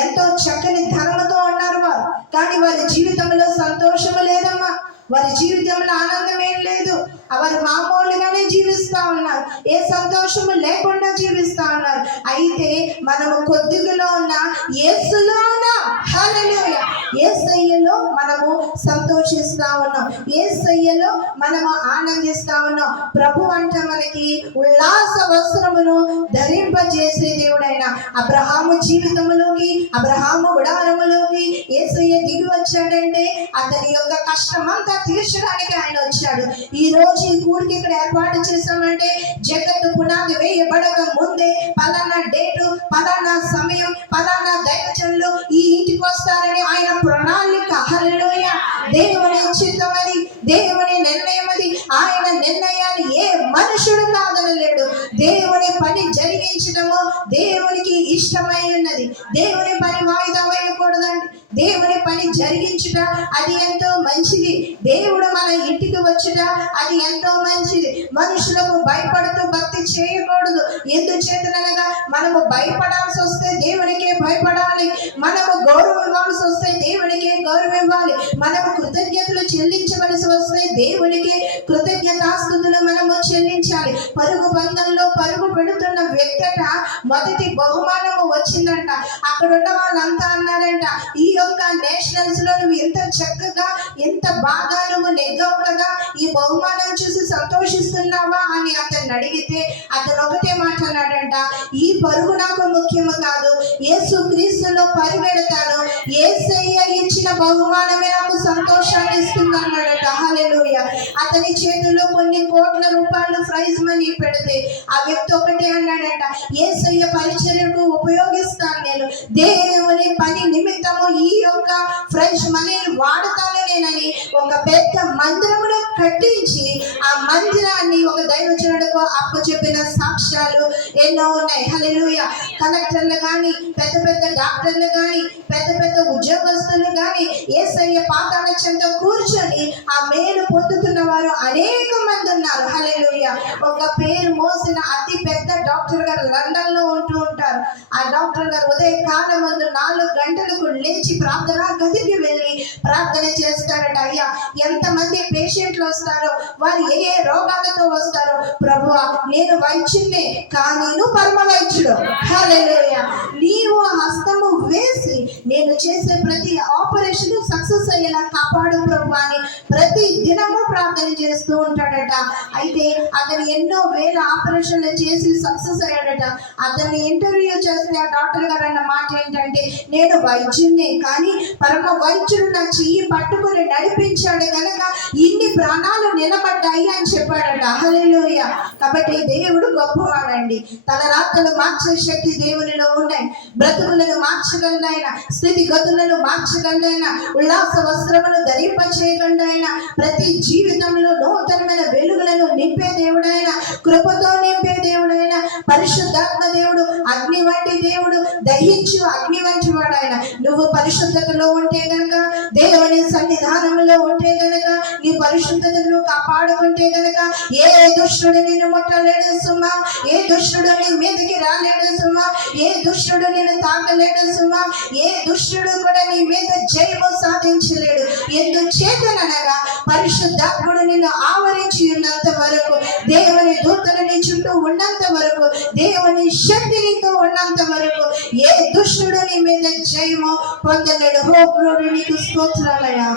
ఎంతో చక్కని ధనముతో ఉన్నారు వారు, కానీ వారి జీవితంలో సంతోషము లేదమ్మా. వారి జీవితంలో ఆనందం ఏం లేదు. వారు మామూలుగానే జీవిస్తూ ఉన్నారు, ఏ సంతోషము లేకుండా జీవిస్తూ ఉన్నారు. అయితే మనము కొద్దిగా ఉన్న యేసులో ఉన్నాం. హల్లెలూయా. యేసయ్యలో మనము సంతోషిస్తూ ఉన్నాం, యేసయ్యలో మనము ఆనందిస్తూ ఉన్నాం. ప్రభు అంట మనకి ఉల్లాస వస్త్రమును ధరింపజేసే దేవుడైన అబ్రహాము జీవితంలోకి, అబ్రహాము గుడారములోకి యేసయ్య దిగి వచ్చాడంటే అతని యొక్క కష్టమంతా తీర్చడానికి ఆయన వచ్చాడు. ఈ రోజు ఈ కూడికి ఇక్కడ ఏర్పాటు చేశామంటే జగత్తు పునాది వేయబడక ముందే పలానా డేటు, పలానా సమయం, పలానా దైవజనులు ఈ ఇంటికి వస్తారని ఆయన ప్రణాళిక. హల్లెలూయా. దేవుని చిత్తమది, దేవుని నిర్ణయమది. ఆయన నిర్ణయాన్ని ఏ మనుషుడు కాదనలేడు. దేవుని పని జరిగించడము దేవునికి ఇష్టమై ఉన్నది. దేవుని పని వాయిదా వేయకూడదండి. దేవుని పని జరిగించుట అది ఎంతో మంచిది. దేవుడు మన ఇంటికి వచ్చుట అది ఎంతో మంచిది. మనుషులకు భయపడుతూ భక్తి చేయకూడదు. ఎందుచేతనగా మనము భయపడాల్సి వస్తే దేవునికే భయపడాలి. మనము గౌరవం ఇవ్వాల్సి వస్తే దేవునికే గౌరవం ఇవ్వాలి. మనము కృతజ్ఞతలు చెల్లించవలసి వస్తే దేవునికి కృతజ్ఞతాస్తుతులు మనము చెల్లించాలి. పరుగు బంధంలో పరుగు పెడుతున్న వ్యక్తట మొదటి బహుమానము వచ్చిందంట. అక్కడ ఉన్న వాళ్ళంతా అన్నారంట, ఈ యొక్క నేషనల్స్ లో నువ్వు ఎంత చక్కగా, ఎంత బాగా నువ్వు నెగ్గవగా ఈ బహుమానం చూసి సంతోషిస్తున్నావా అని అతన్ని అడిగితే అతను ఒకటే మాట్లాడాడంట, ఈ పరుగు నాకు ముఖ్యము కాదు, యేసు క్రీస్తులో పరిగెడతాను, యేసయ్య ఇచ్చిన బహుమానమే నాకు సంతోషాన్ని ఇస్తుంది అన్నాడట. హల్లెలూయా. అతని చేతిలో కొన్ని కోట్ల రూపాయలు ప్రైజ్ మనీ పెడితే ఆ వ్యక్తి ఒకటే అన్నాడంట, యేసయ్య పరిచర్యకు ఉపయోగిస్తాను నేను, దేవుని పని నిమిత్తము ఈ యొక్క ఫ్రెష్ మనీని వాడతాను నేనని ఒక పెద్ద మందిరమును కట్టించి ఆ మందిరాన్ని ఒక దైవజనుడికి అప్పచెప్పిన సాక్ష్యాలు ఎన్నో ఉన్నాయి. హల్లెలూయా. కలెక్టర్లు కానీ, పెద్ద పెద్ద డాక్టర్లు కానీ, పెద్ద పెద్ద ఉద్యోగస్తులు కానీ యేసయ్య పాదాల చెంత కూర్చొని ఆ మేలు పొందుతున్న వారు అనేక మంది ఉన్నారు. హల్లెలూయా. ఒక పేరు మోసిన అతి పెద్ద డాక్టర్ గారు లండన్ లో ఉంటూ ఉంటారు. ఆ డాక్టర్ గారు ఉదయ కాలం ముందు 4 గంటలకు లేచి ప్రార్థనా గదికి వెళ్ళి ప్రార్థన చేస్తారట. అయ్యా, ఎంతమంది పేషెంట్లు వస్తారో, వారు ఏ ఏ రోగాలతో వస్తారో, ప్రభువా నేను వైద్యున్నే కానీ నువ్వు పరమ వైద్యుడు. హల్లెలూయా. నీవు హస్తము వేసి నేను చేసే ప్రతి ఆపరేషన్ సక్సెస్ అయ్యేలా కాపాడు ప్రభు అని ప్రతి దినము ప్రార్థన చేస్తూ ఉంటాడట. అయితే అతను ఎన్నో వేల ఆపరేషన్లు చేసి సక్సెస్ అయ్యాడట. అతన్ని ఇంటర్వ్యూ చేస్తే ఆ డాక్టర్ గారు అన్న మాట ఏంటంటే, నేను వైద్యున్నే కానీ పరమ వైద్యుడు నా చెయ్యి పట్టుకుని నడిపించాడు కనుక ఇన్ని ప్రాణ స్థానాలు నిలబడ్డాయి అని చెప్పాడట. హల్లెలూయా. కాబట్టి దేవుడు గొప్పవాడండి. తన రాతలు మార్చే శక్తి దేవునిలో ఉన్నాయి. బ్రతుకులను మార్చగలడైన, స్థితిగతులను మార్చగలడైన, ఉల్లాస వస్త్రమును ధరింపచేయగలడైన, ప్రతి జీవితంలో నూతనమైన వెలుగులను నింపే దేవుడైన, కృపతో నింపే దేవుడైన, పరిశుద్ధాత్మ దేవుడు, అగ్ని వంటి దేవుడు, దహించు అగ్ని వంటి వాడాయన. నువ్వు పరిశుద్ధతలో ఉంటే గనక, దేవుని సన్నిధానంలో ఉంటే గనక, నీ పరిశుద్ధతను కాపాడుకుంటే గనక ఏ దుష్టుడు నిన్ను ముట్టలేడు సుమా, ఏ దుష్టుడు నీ మీదకి రాలేడు సుమా, ఏ దుష్టుడు నిన్ను తాకలేడు సుమా, ఏ దుష్టుడు కూడా నీ మీద జయము సాధించలేడు. ఎందుచేతనగా పరిశుద్ధాత్ముడు నిన్ను ఆవరించి ఉన్నంత వరకు, దేవుని దూతలు నీ చుట్టూ ఉన్నంత వరకు, దేవుని శక్తి నీతో ఉన్నంత వరకు ఏ దుష్టుడు నీ మీద జయము పొందలేడు. హో గ్లోరీ, నీకు స్తోత్రాలయ్యా,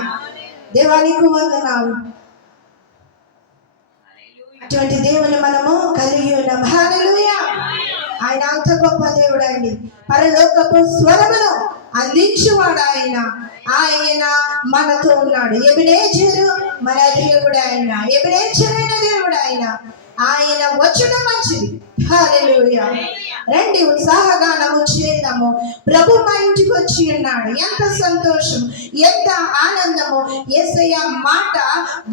దేవానికి వందనాలు. అటువంటి దేవుని మనము కలిగి ఉన్నాం. హల్లెలూయా. ఆయన అంత గొప్ప దేవుడు అండి. పరలోకపు స్వరమును అందించువాడు ఆయన. ఆయన మనతో ఉన్నాడు. ఎబినేజరు మన దేవుడు ఆయన. ఎబినేజరైన దేవుడు ఆయన. ఆయన వచ్చుట మంచిది. హల్లెలూయా. రండి ఉత్సాహగానము చేద్దాము. ప్రభు మా ఇంటికి వచ్చి ఉన్నాడు. ఎంత సంతోషం, ఎంత ఆనందము. యేసయ్య మాట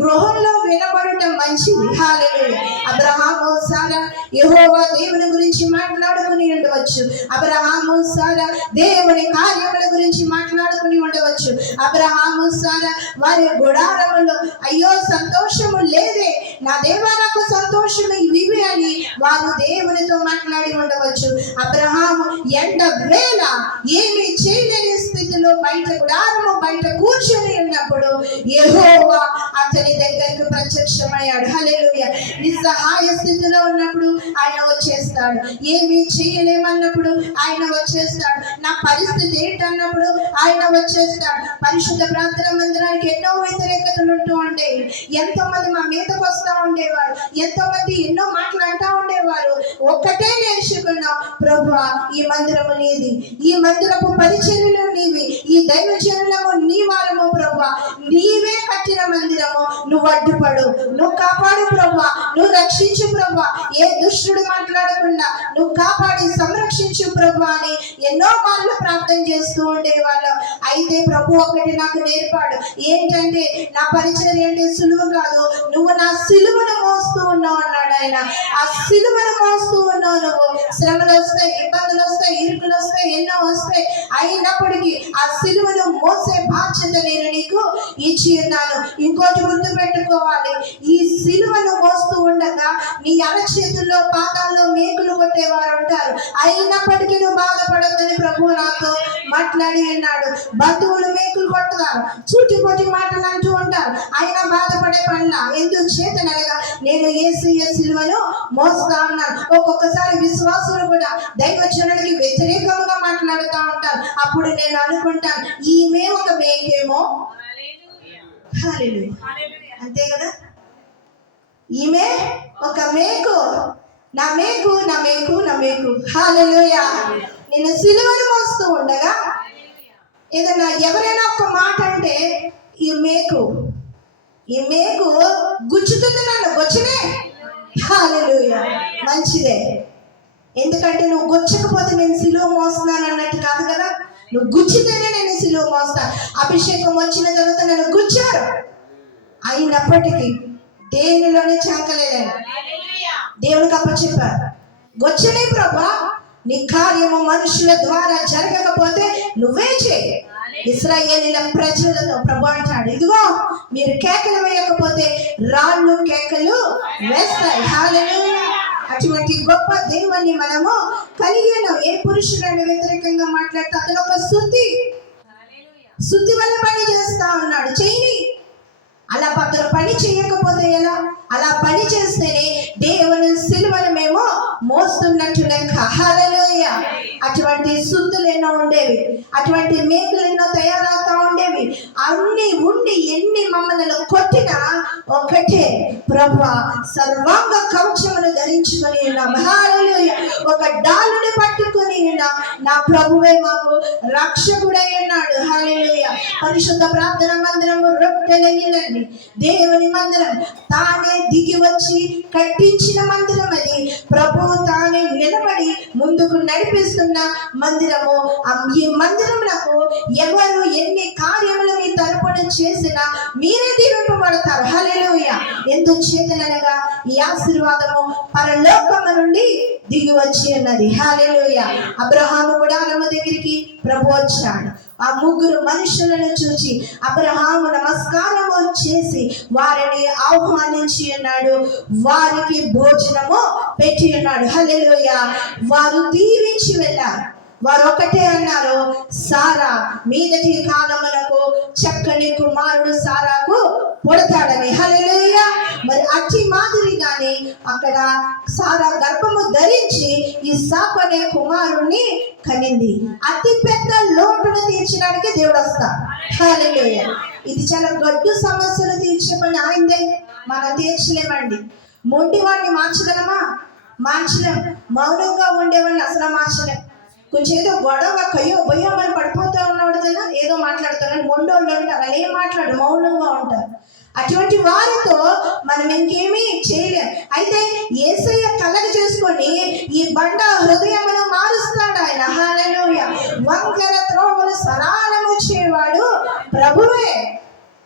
గృహంలో వినబడటం మంచిది. హల్లెలూయా. అబ్రహాము సారా యెహోవా దేవుని గురించి మాట్లాడుకుని ఉండవచ్చు. అబ్రహాము సారా దేవుని కార్యముల గురించి మాట్లాడుకుని ఉండవచ్చు. అబ్రహాము సారా వారి గుడారములో అయ్యో సంతోషము లేదే, నా దేవా నాకు సంతోషము ఇవి అని వారు దేవునితో మాట్లాడి ఉండవచ్చు. అబ్రహాము ఎండ వేళ ఏమి చేయలేని స్థితిలో బయట గుడారము బయట కూర్చొని ఉన్నప్పుడు యెహోవా అతని దగ్గరకు ప్రత్యక్షమయ్యాడు. హల్లెలూయా. నిస్సహాయ స్థితిలో ఉన్నప్పుడు ఆయన వచ్చేస్తాడు. ఏమి చేయలేమన్నప్పుడు ఆయన వచ్చేస్తాడు. నా పరిస్థితి ఏంటన్నప్పుడు ఆయన వచ్చేస్తాడు. పరిశుద్ధ ప్రార్థన మందిరానికి ఎన్నో వ్యతిరేకతలు ఉంటూ ఉండేవి. ఎంతో మంది మా మీదకు వస్తూ ఉండేవారు. ఎంతో మంది ఎన్నో మాటలు అంటూ ఉండేవారు. ఒక్కటే నేర్చుకున్నాం, ప్రభువా ఈ మందిరము నీది, ఈ మందిరపు పరిచర్యలు నీవి, ఈ దైవజనులము నీ వారము ప్రభువా, నీవే కట్టిన మందిరము, నువ్వు అడ్డుపడు, నువ్వు కాపాడు ప్రభువా, నువ్వు రక్షించు ప్రభువా, ఏ దుష్టుడు మాట్లాడకుండా నువ్వు కాపాడి సంరక్షించు ప్రభువా అని ఎన్నో మార్లు ప్రార్థన చేస్తూ ఉండేవాళ్ళం. అయితే ప్రభు ఒకటి నాకు నేర్పాడు. ఏంటంటే నా పరిచర్య అంటే సులువు కాదు, నువ్వు నా సిలువను మోస్తూ ఉన్నావు అన్నాడు ఆయన. ఆ సిలువను మోస్తూ ఉన్నావు నువ్వు. శ్రమలు వస్తాయి, ఇబ్బందులు వస్తాయి, ఇరుకులు వస్తాయి, ఎన్నో వస్తాయి. అయినప్పటికీ ఆ సిలువను మోసే బాధ్యత నేను నీకు ఇచ్చి ఉన్నాను. ఇంకోటి గుర్తు పెట్టుకోవాలి, ఈ సిలువను మోస్తూ ఉండగా నీ అరచేతుల్లో పాదాల్లో మేకులు కొట్టేవారు ఉంటారు. అయినప్పటికీ నువ్వు బాధపడద్దని ప్రభు నాతో మాట్లాడి ఉన్నాడు. బంధువులు మేకులు కొట్టుతారు, చూటిపోటి మాటలు అంటూ ఉంటారు, అయినా బాధపడే పనుల ఎందుచేతనగా నేను యేసయ్య సిలువను మోస్తా ఉన్నాను. ఒక్కొక్కసారి విశ్వాసులు కూడా దైవజనుడికి వ్యతిరేకంగా మాట్లాడుతూ ఉంటారు. అప్పుడు నేను అనుకుంటాను, ఈమె ఒక మేకేమో. హల్లెలూయా. అంతే కదా, ఈమె ఒక మేకు, నా మేకు, నా మేకు, నా మేకు. హల్లెలూయా. నేను సిలువను మోస్తూ ఉండగా ఏదన్నా ఎవరైనా ఒక మాట అంటే ఈ మేకు గుచ్చుతుంది, నన్ను గొచ్చనే. హల్లెలూయా. మంచిదే. ఎందుకంటే నువ్వు గొచ్చకపోతే నేను సిలువ మోస్తున్నాను అన్నట్టు కాదు కదా, నువ్వు గుచ్చితేనే నేను సిలువ మోస్తాను. అభిషేకం వచ్చిన తర్వాత నన్ను గుచ్చారు, అయినప్పటికీ దేనిలోనే చాకలేదని దేవునికి అప్పచెప్పారు. గొచ్చనే ప్రభా, నీ కార్యము మనుషుల ద్వారా జరగకపోతే నువ్వే చేయి. ఇశ్రాయేలీల ప్రజలతో ప్రభు అంటాడు, ఇదిగో మీరు కేకలు వేయకపోతే రాళ్ళు కేకలు వేస్తాయి. హల్లెలూయా. అటువంటి గొప్ప దేవుని మనము కలిగి ఉన్నాం. ఏ పురుషుడైనా వ్యతిరేకంగా మాట్లాడితే అతను ఒక శుద్ధి వల్ల పని చేస్తా ఉన్నాడు. చెయ్యి. అలా పక్కన పని చేయకపోతే ఎలా? అలా పని చేస్తేనే దేవుని సిలువను మేము మోస్తున్నట్టు లెక్క. హల్లెలూయా. అటువంటి అటువంటి సుత్తులు ఎన్నో ఉండేవి, అటువంటి మేకులు ఎన్నో తయారవుతా ఉండేవి. అన్ని ఉండి ఎన్ని మమ్మల్ని కొట్టినా ఒకటే, ప్రభువా సర్వాంగ కవచమును ధరించుకొని ఉన్నాం. హల్లెలూయా. ఒక డాలుని పట్టుకొని ఉన్నాం. నా ప్రభువే మాకు రక్షకుడై ఉన్నాడు. హల్లెలూయా. పరిశుద్ధ ప్రార్థన మందిరము రొట్టెలయ్యిందండి. దేవుని మందిరం తానే దిగి వచ్చి కట్టించిన మందిరం అది. ప్రభువు తానే నిలబడి ముందుకు నడిపిస్తున్న మందిరము. ఈ మందిరములకు ఎవరు ఎన్ని కార్యములు మీ తరపున చేసినా మీరే దీవింపబడతారు. హల్లెలూయా. ఎందుచేతనగా ఈ ఆశీర్వాదము పరలోకము నుండి దిగి వచ్చి ఉన్నది. హల్లెలూయా. అబ్రహాము గుడారము దగ్గరికి ప్రభు వచ్చాడు. ఆ ముగ్గురు మనుషులను చూచి అబ్రహాము నమస్కారము చేసి వారిని ఆహ్వానించి ఉన్నాడు. వారికి భోజనము పెట్టి ఉన్నాడు. హల్లెలూయా. వారు దీవించి వెళ్ళారు. వారు ఒకటే అన్నారు, సారా మీదటి కాలమునకు చక్కని కుమారుడు సారాకు పుడతాడని. హల్లెలూయా. మరి అట్టి మాదిరిగానే అక్కడ సారా గర్భము ధరించి ఇస్సాకు అనే కుమారుణ్ణి కనింది. అతి పెద్ద లోటును తీర్చడానికి దేవుడు వస్తాడు. హల్లెలూయా. ఇది చాలా గడ్డు సమస్యలు తీర్చే పని ఆయనదే, మనం తీర్చలేమండి. మొండివాడిని మార్చగలమా? మార్చలేం. మౌనంగా ఉండేవాడిని అసలు మార్చలేం. కొంచెం ఏదో గొడవ కయ్యో భయ్యో అని పడిపోతూ ఉన్నాడు కదా, ఏదో మాట్లాడతారు. మొండోళ్ళు ఉంటారు, అలా ఏం మాట్లాడు, మౌనంగా ఉంటారు. అటువంటి వారితో మనం ఇంకేమీ చేయలేం. అయితే యేసయ్య కలగ చేసుకొని ఈ బండ హృదయమును మారుస్తాడు ఆయన. హల్లెలూయా. వంకర త్రోవలు సరళము చేయవాడు ప్రభువే.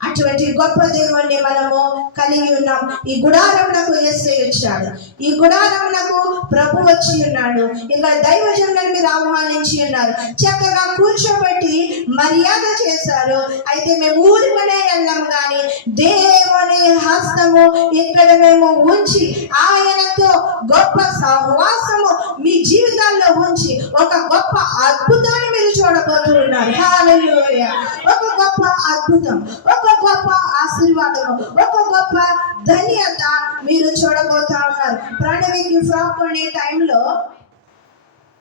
అటువంటి గొప్ప దేవుణ్ణి మనము కలిగి ఉన్నాం. ఈ గుడారమునకు యేసయ్య వచ్చాడు. ఈ గుడారమునకు ప్రభు వచ్చి ఉన్నాడు. ఇంకా దైవజనులను మీరు ఆహ్వానించి ఉన్నారు. చక్కగా కూర్చోబెట్టి మర్యాద చేశారు. అయితే మేము ఊరికనే వెళ్ళాం కానీ దేవుని హస్తము ఇక్కడ మేము ఉంచి ఆయనతో గొప్ప సహవాసము మీ జీవితాల్లో ఉంచి ఒక గొప్ప అద్భుతాన్ని మీరు చూడబోతున్నారు. హల్లెలూయా. ఒక గొప్ప అద్భుతం, ఒక గొప్ప ఆశీర్వాదము, ఒక గొప్ప ధన్యత మీరు చూడబోతా ఉన్నారు. ప్రణవికి ఫ్రాక్ కొనే టైంలో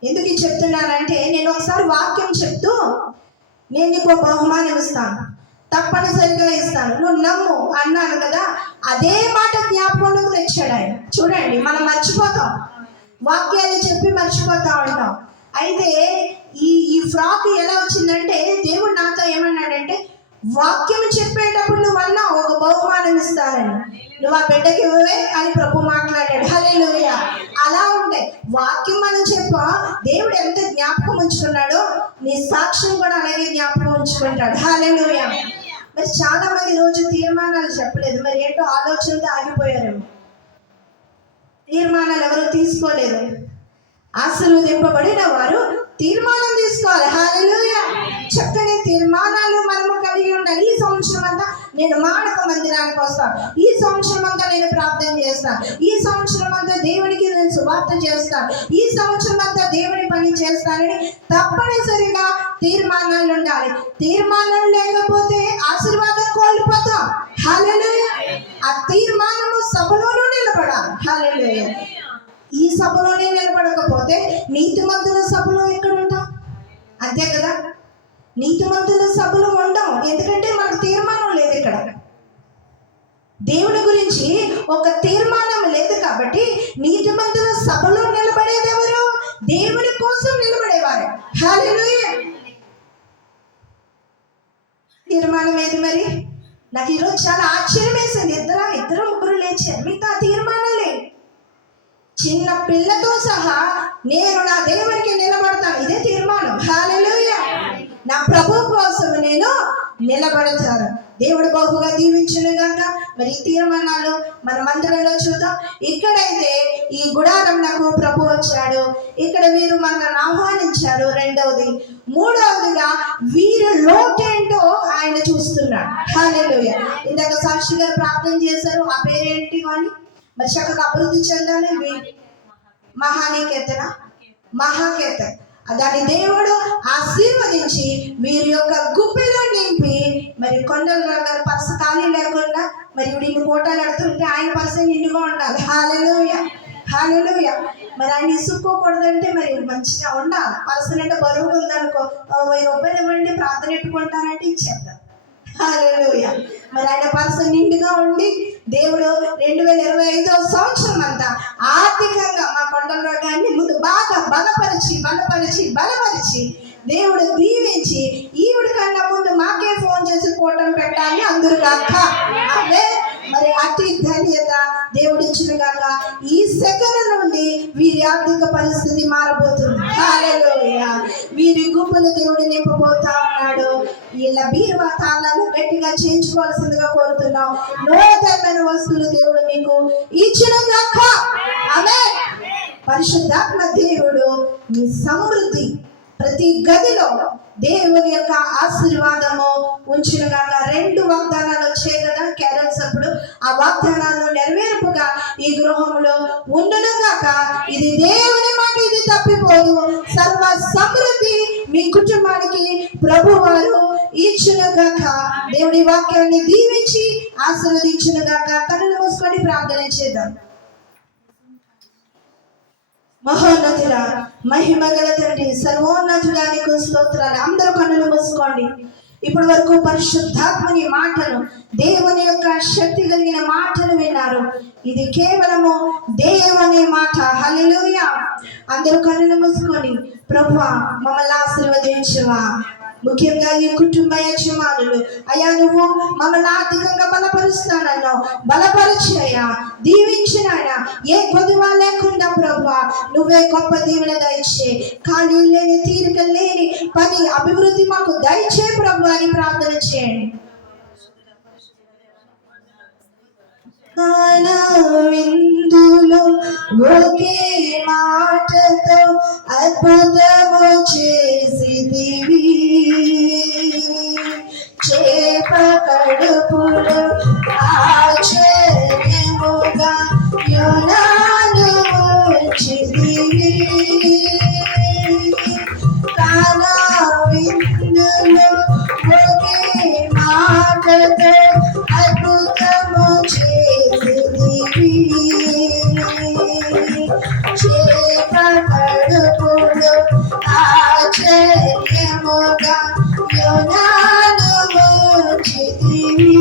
ఎందుకు చెప్తున్నానంటే, నేను ఒకసారి వాక్యం చెప్తూ నేను నీకు బహుమానం ఇస్తాను, తప్పనిసరిగా ఇస్తాను, నువ్వు నమ్ము అన్నాను కదా. అదే మాట జ్ఞాపకంలోకి తెచ్చాడు ఆయన. చూడండి, మనం మర్చిపోతాం, వాక్యాలు చెప్పి మర్చిపోతా ఉంటాం. అయితే ఈ ఫ్రాక్ ఎలా వచ్చిందంటే, దేవుడు నాతో ఏమన్నాడంటే, వాక్యం చెప్పేటప్పుడు నువ్వు అన్నా ఒక బహుమానం ఇస్తానని, నువ్వు ఆ బిడ్డకి ఇవ్వవే అని ప్రభు మాట్లాడాడు. హల్లెలూయా. అలా ఉంటే వాక్యం మనం చెప్పా, దేవుడు ఎంత జ్ఞాపకం ఉంచుకున్నాడో నీ సాక్ష్యం కూడా అలాగే జ్ఞాపకం ఉంచుకుంటాడు. హల్లెలూయా. మరి చాలా మంది రోజు తీర్మానాలు చెప్పలేదు, మరి ఏంటో ఆలోచనతో ఆగిపోయారేమో. తీర్మానాలు ఎవరు తీసుకోలేదు. ఆశీర్వదింపబడిన వారు తీర్మానం తీసుకోవాలి. హల్లెలూయా. చక్కని తీర్మానాలు మనము కలిగి ఉండాలి. ఈ సంవత్సరం అంతా నేను మానక మందిరానికి వస్తాను, ఈ సంవత్సరం అంతా నేను ప్రార్థన చేస్తాను, ఈ సంవత్సరం అంతా దేవునికి నేను సువార్త చేస్తాను, ఈ సంవత్సరం అంతా దేవుని పని చేస్తానని తప్పనిసరిగా తీర్మానాలు ఉండాలి. తీర్మానం లేకపోతే ఆశీర్వాదం కోల్పోతాం. హల్లెలూయా. ఆ తీర్మానము సభలోనూ నిలబడాలి. హల్లెలూయా. ఈ సభలోనే నిలబడకపోతే నీతిమంతుల సభలో ఎక్కడ ఉంటాం? అంతే కదా. నీతిమంతుల సభలో ఉండం, ఎందుకంటే మనకు తీర్మానం లేదు. ఇక్కడ దేవుని గురించి ఒక తీర్మానం లేదు కాబట్టి నీతిమంతుల సభలో నిలబడేది ఎవరు? దేవుని కోసం నిలబడేవారు. హల్లెలూయా. తీర్మానం ఏది మరి? నాకు ఈరోజు చాలా ఆశ్చర్యం వేసింది. ఇద్దరు ముగ్గురు లేచారు, మిగతా తీర్మానం లేదు. చిన్న పిల్లతో సహా నేను నా దేవునికి నిలబడతాను, ఇదే తీర్మానం. హల్లెలూయా. నా ప్రభు కోసం నేను నిలబడతాను. దేవుడు బహుగా దీవించును గాక. మరి ఈ తీర్మానాలు మన మందిరంలో చూద్దాం. ఇక్కడైతే ఈ గుడారం నాకు ప్రభు వచ్చాడు, ఇక్కడ వీరు మనల్ని ఆహ్వానించారు. రెండవది, మూడవదిగా వీరు లోటేంటో ఆయన చూస్తున్నాడు. హల్లెలూయా. ఇందాక సాక్షి గారు ప్రార్థన చేశారు, ఆ పేరేంటి అని మరి చక్కగా అభివృద్ధి చెందాలి. మహాకేతన దాని దేవుడు ఆశీర్వదించి వీరి యొక్క గుప్పెలో నింపి, మరి కొండల గారు పర్సు ఖాళీ లేకుండా మరి ఇన్ని కోటాలు కడుతుంటే ఆయన పర్సు నిండుగా ఉండాలి. హల్లెలూయా. హల్లెలూయా. మరి ఆయన ఇసుక్కోకూడదంటే మరి మంచిగా ఉండాలి. పర్సన్ అంటే బరువు ఉందనుకో, 1000 రూపాయలు ఇవ్వండి ప్రార్థన పెట్టుకుంటానంటే ఇచ్చేద్దాం. హల్లెలూయా. మరి ఆయన పర్సన్ నిండుగా ఉండి దేవుడు 2025 సంవత్సరం అంతా ఆర్థికంగా మా కొండల్లో కానీ ముందు బాగా బలపరిచి దేవుడు దీవించి ఈవిడ కన్నా ముందు మాకే ఫోన్ చేసి కూటమి పెట్టాలి అందరూ కాక. అదే మరి అతి ధన్యత దేవుడు ఇచ్చిన కాక ఈ సెకండ్ నుండి వీరి ఆర్థిక పరిస్థితి మారబోతుంది. హల్లెలూయా. వీరి గుంపులు దేవుడు నింపబోతా ఉన్నాడు. ఇలా బీరువా తాళాలు గట్టిగా చేయించుకోవాల్సిందిగా కోరుతున్నాం. నూతనమైన వస్తువులు దేవుడు మీకు ఇచ్చిన కాక. ఆమేన్. పరిశుద్ధాత్మ దేవుడు మీ సమృద్ధి ప్రతి గదిలో దేవుని యొక్క ఆశీర్వాదము ఉంచిన కాక. 2 వాగ్దానాలు వచ్చాయి కదా క్యారల్స్ అప్పుడు. ఆ వాగ్దానాలను నెరవేర్పుగా ఈ గృహంలో ఉండును గాక. ఇది దేవుని మాట, ఇది తప్పిపోదు. సర్వ సమృద్ధి మీ కుటుంబానికి ప్రభు వారు ఇచ్చిన గాక. దేవుడి వాక్యాన్ని దీవించి ఆశీర్వదించిన గాక. కన్నులు మూసుకొని ప్రార్థన చేద్దాం. మహోన్నతుల మహిమగల తండ్రి, సర్వోన్నతుడానికి స్తోత్రాలు. అందరూ కన్నులు మూసుకోండి. ఇప్పటి వరకు పరిశుద్ధాత్మని మాటలు, దేవుని యొక్క శక్తి కలిగిన మాటలు విన్నారు. ఇది కేవలము దేవుని మాట. హల్లెలూయా. అందరూ కన్నులు మూసుకోండి. ప్రభువా మమ్మల్ని ఆశీర్వదించువా. ముఖ్యంగా ఈ కుటుంబ యజమానులు, అయ్యా నువ్వు మమ్మల్ని ఆర్థికంగా బలపరుస్తానన్నావు. బలపరిచాయా, దీవించినాయా. ఏ కొదువా లేకుండా ప్రభువా నువ్వే గొప్ప దీవెన దయచే. ఖాళీ లేని, తీరిక లేని పని అభివృద్ధి మాకు దయచే ప్రభు అని ప్రార్థన చేయండి. విందులో ఒకే మాటతో అద్భుతము చేసిదివి. చేప కడుపులో ఆశ్చర్యముగా యోనాను ముంచితివి. కానా విందులో ఒకే మాటతో అద్భుతము చేసిదివి. చేప కడుపులో ఆశ్చర్యముగా యోనాను ముంచితివి.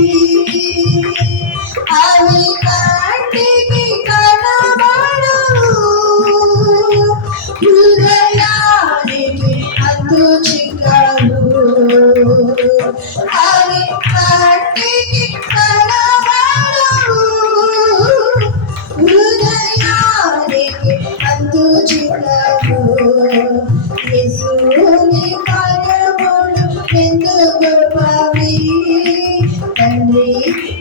అవి కంటికి కనబడవు, హృదయానికి అంతు చిక్కవు. అవి కంటికి కనబడవు, హృదయానికి అంతు చిక్కవు. యేసుని కార్యములు ఎందుకు గొప్పవి, తండ్రి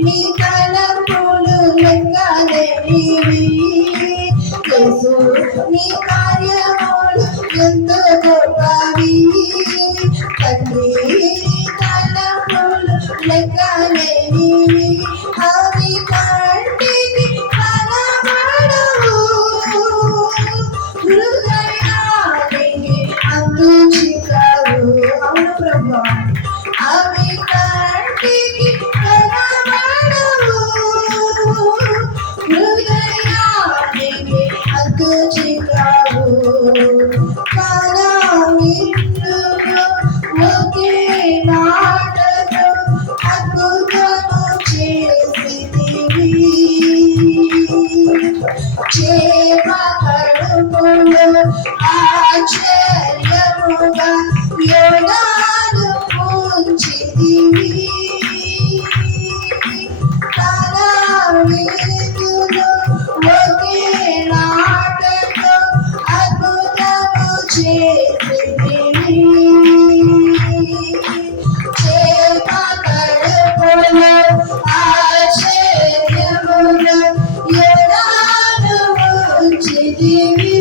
నీ తలంపులు లెక్కలేనివి. యేసు నీ కార్యములు ఎందుకు గొప్పవి, తండ్రి నీ తలంపులు లెక్కలేనివి. అవి కంటికి కనబడవు, హృదయానికి అంతు చిక్కవు. అవును ప్రభువా. అవి కంటికి కనబడవు, హృదయానికి అంతు చిక్కవు. కానా విందులో ఒకే మాటతో అద్భుతము చేసితివి. చేప కడుపులో ఆశ్చర్యముగా యోనాను ముంచితివి. కానా విందులో ఒకే మాటతో అద్భుతము చేసితివి. చేప కడుపులో ఆశ్చర్యముగా యోనాను ముంచితివి.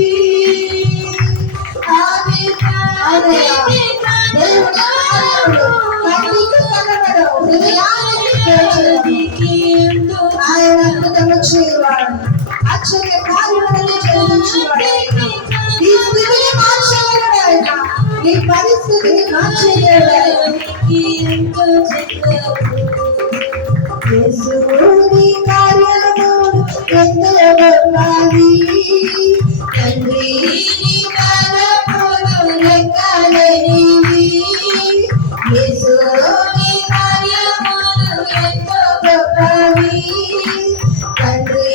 అవి కంటికి కనబడవు, హృదయానికి ఆయన అద్భుతము చేయవాడు, ఆశ్చర్య కార్యములను జరిగించేవాడు. ఈ స్థితిని మార్చగలడు ఆయన, నీ పరిస్థితిని మార్చగలడు. యేసు నీ కార్యములు ఎంతో గొప్పవి. యేసు నీ కార్యములు ఎంతో గొప్పవి, తండ్రి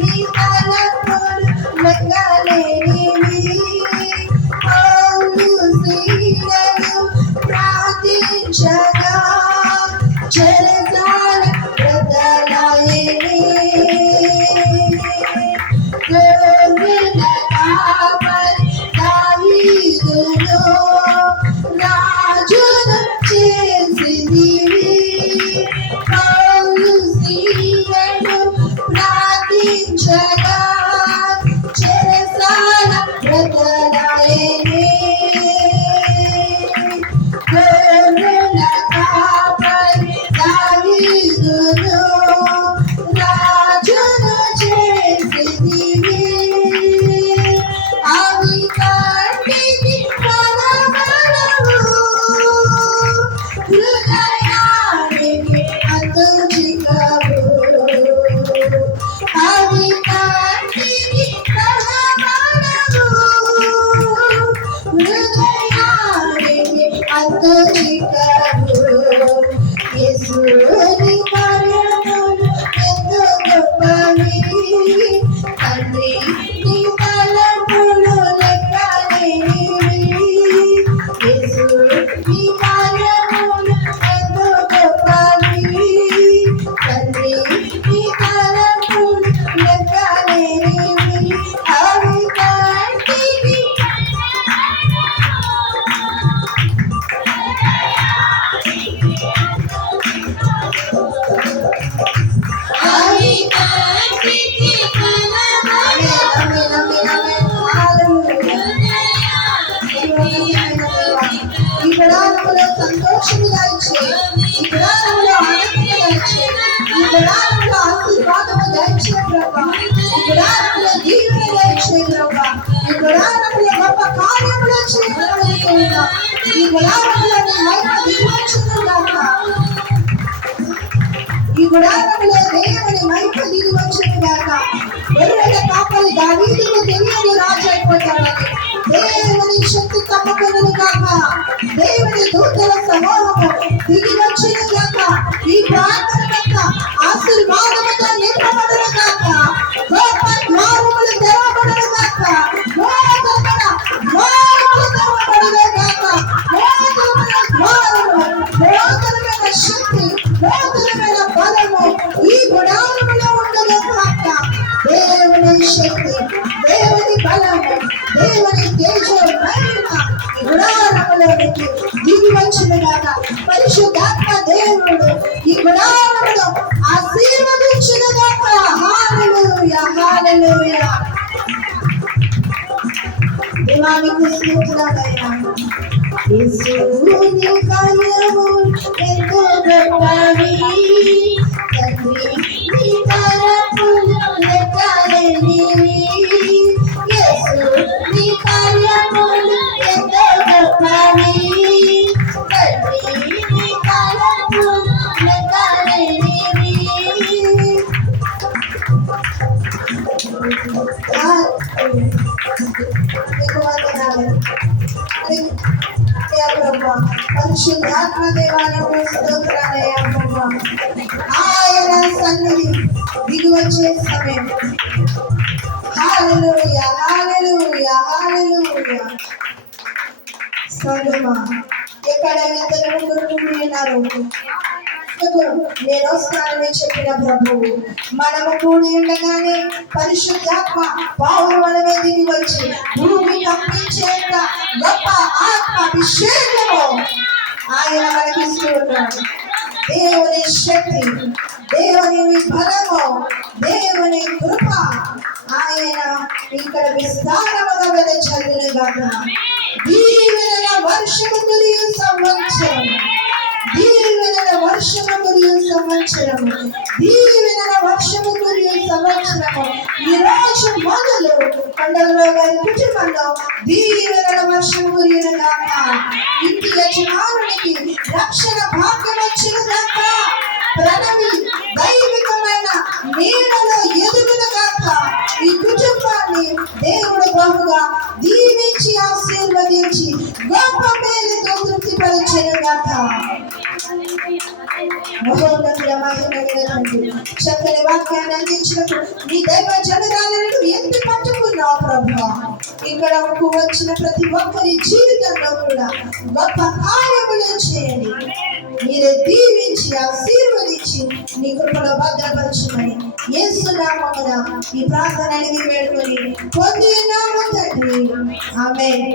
నీ తలంపులు లెక్కలేనివి. పౌలు సీలలు ప్రార్థించగా చెరసాల బ్రతలాయెను. గొర్రెల కాపరి దావీదును రాజును చేసితివి. పౌలు సీలలు ప్రార్థించగా చెరసాల బ్రతలాయెను. గొర్రెల కాపరి దావీదును రాజును చేసితివి. అవి కంటికి కనబడవు, హృదయానికి అతుచికవు. అవి కంటికి కనబడవు, హృదయానికి అతుచికవు. యేసు నీ కార్యములు ఎంతో గొప్పవి, తండ్రి నీ తలంపులు లెక్కలేనివి. యేసు నీ కార్యములు ఎంతో గొప్పవి, తండ్రి నీ తలంపులు లెక్కలేనివి. అవి కంటికి అవి కంటికి ఈ గుడారములో సంతోషముగా ఇచ్చే, ఈ గుడారములో ఆనందముగా ఇచ్చే, ఈ గుడారములో ఆశీర్వాదము దయచే ప్రభా, ఈ గుడారములో దీవెన దయచే ప్రభా, ఈ గుడారములో గొప్ప కార్యములు చేయగలుగుతున్నా, ఈ గుడారములో నీ మహిమ దిగివచ్చునుగాక. ఈ గుడారములో దేవుని మహిమ దిగివచ్చునుగాక. గొర్రెల కాపరి దావీదుకు తెలియని రాజు అయిపోతాడని దేవుని శక్తి కమ్ముకొనును గాక. దేవుని దూతల సమూహము దిగి వచ్చును గాక. ఈ ప్రార్థన యొక్క ఆశీర్వాదముతో నింపబడును గాక. గొప్ప ద్వారములు తెరవబడును గాక. నూతనమైన ద్వారములు తెరవబడును గాక. నూతనమైన ద్వారములు, నూతనమైన శక్తి, నూతనమైన బలము ఈ గుడారములో ఉండును గాక. దేవుని శక్తి, దేవుని బలము, దేవుని తేజో మహిమ ఈ గుడారములోనికి దిగి వచ్చును గాక. పరిశుద్ధాత్మ దేవుడు ఈ గుడారములో ఆశీర్వదించును గాక. హల్లెలూయా, హల్లెలూయా. దేవానికి స్తుతులయ్యా. యేసు నీ కార్యములు ఎంతో గొప్పవి, తండ్రి నీ తలంపులు లెక్కలేనివి. యేసు నీ కార్యములు ఎంతో గొప్పవి, తండ్రి నీ తలంపులు లెక్కలేనివి. మీకు వందనాలు ప్రభా. పరిశుద్ధాత్మ దేవాలకు స్తోత్రాలయ్యా ప్రభా. ఆయన సన్నిధి దిగి వచ్చే సమయం. హల్లెలూయా, హల్లెలూయా, హల్లెలూయా. సంగమా, ఎక్కడ ఇద్దరు ముగ్గురు ఉన్నారు, నేను వస్తానని చెప్పిన ప్రభువు మనము కూడి ఉండగానే పరిశుద్ధాత్మ పౌరులమే దిగి వచ్చి భూమి కంపించేంత గొప్ప ఆత్మ అభిషేకము ఆయన మనకిస్తూ ఉన్నాడు. దేవుని శక్తి, దేవుని బలము, దేవుని కృప ఆయన ఇక్కడ విస్తారముగా వెదజల్లును గాక. దీవెనల వర్షము కురియు సంవత్సరం, దీవెనల వర్షము కురియు సంవత్సరం, దీవెనల వర్షము కురియు సంవత్సరము. ఈ రోజు మొదలు కొండలలో గారి కుటుంబంలో దీవెనల వర్షము కురియును గాక. ఇంటి యజమానునికి రక్షణ భాగ్యం వచ్చును గాక. ప్రణవి దైవికమైన నీడలో ఎదుగును గాక. ఈ కుటుంబాన్ని దేవుడు బహుగా దీవించి ఆశీర్వదించి గొప్ప మేలుతో తృప్తిపరిచెను గాక. మహోన్నతుల మహిమగల తండ్రి, చక్కని వాక్యాన్ని అందించినప్పుడు నీ దైవ జనరాలను ఎత్తి పట్టుకున్నావు ప్రభువా. ఇక్కడకు వచ్చిన ప్రతి ఒక్కరి జీవితంలో కూడా గొప్ప కార్యములు చేయండి. మీరే దీవించి ఆశీర్వదించి నీ కృపలో భద్రపరచమని యేసు నామమున ఈ ప్రార్థన అడిగి వేడుకొని పొంది ఉన్నాము తండ్రి. ఆమేన్.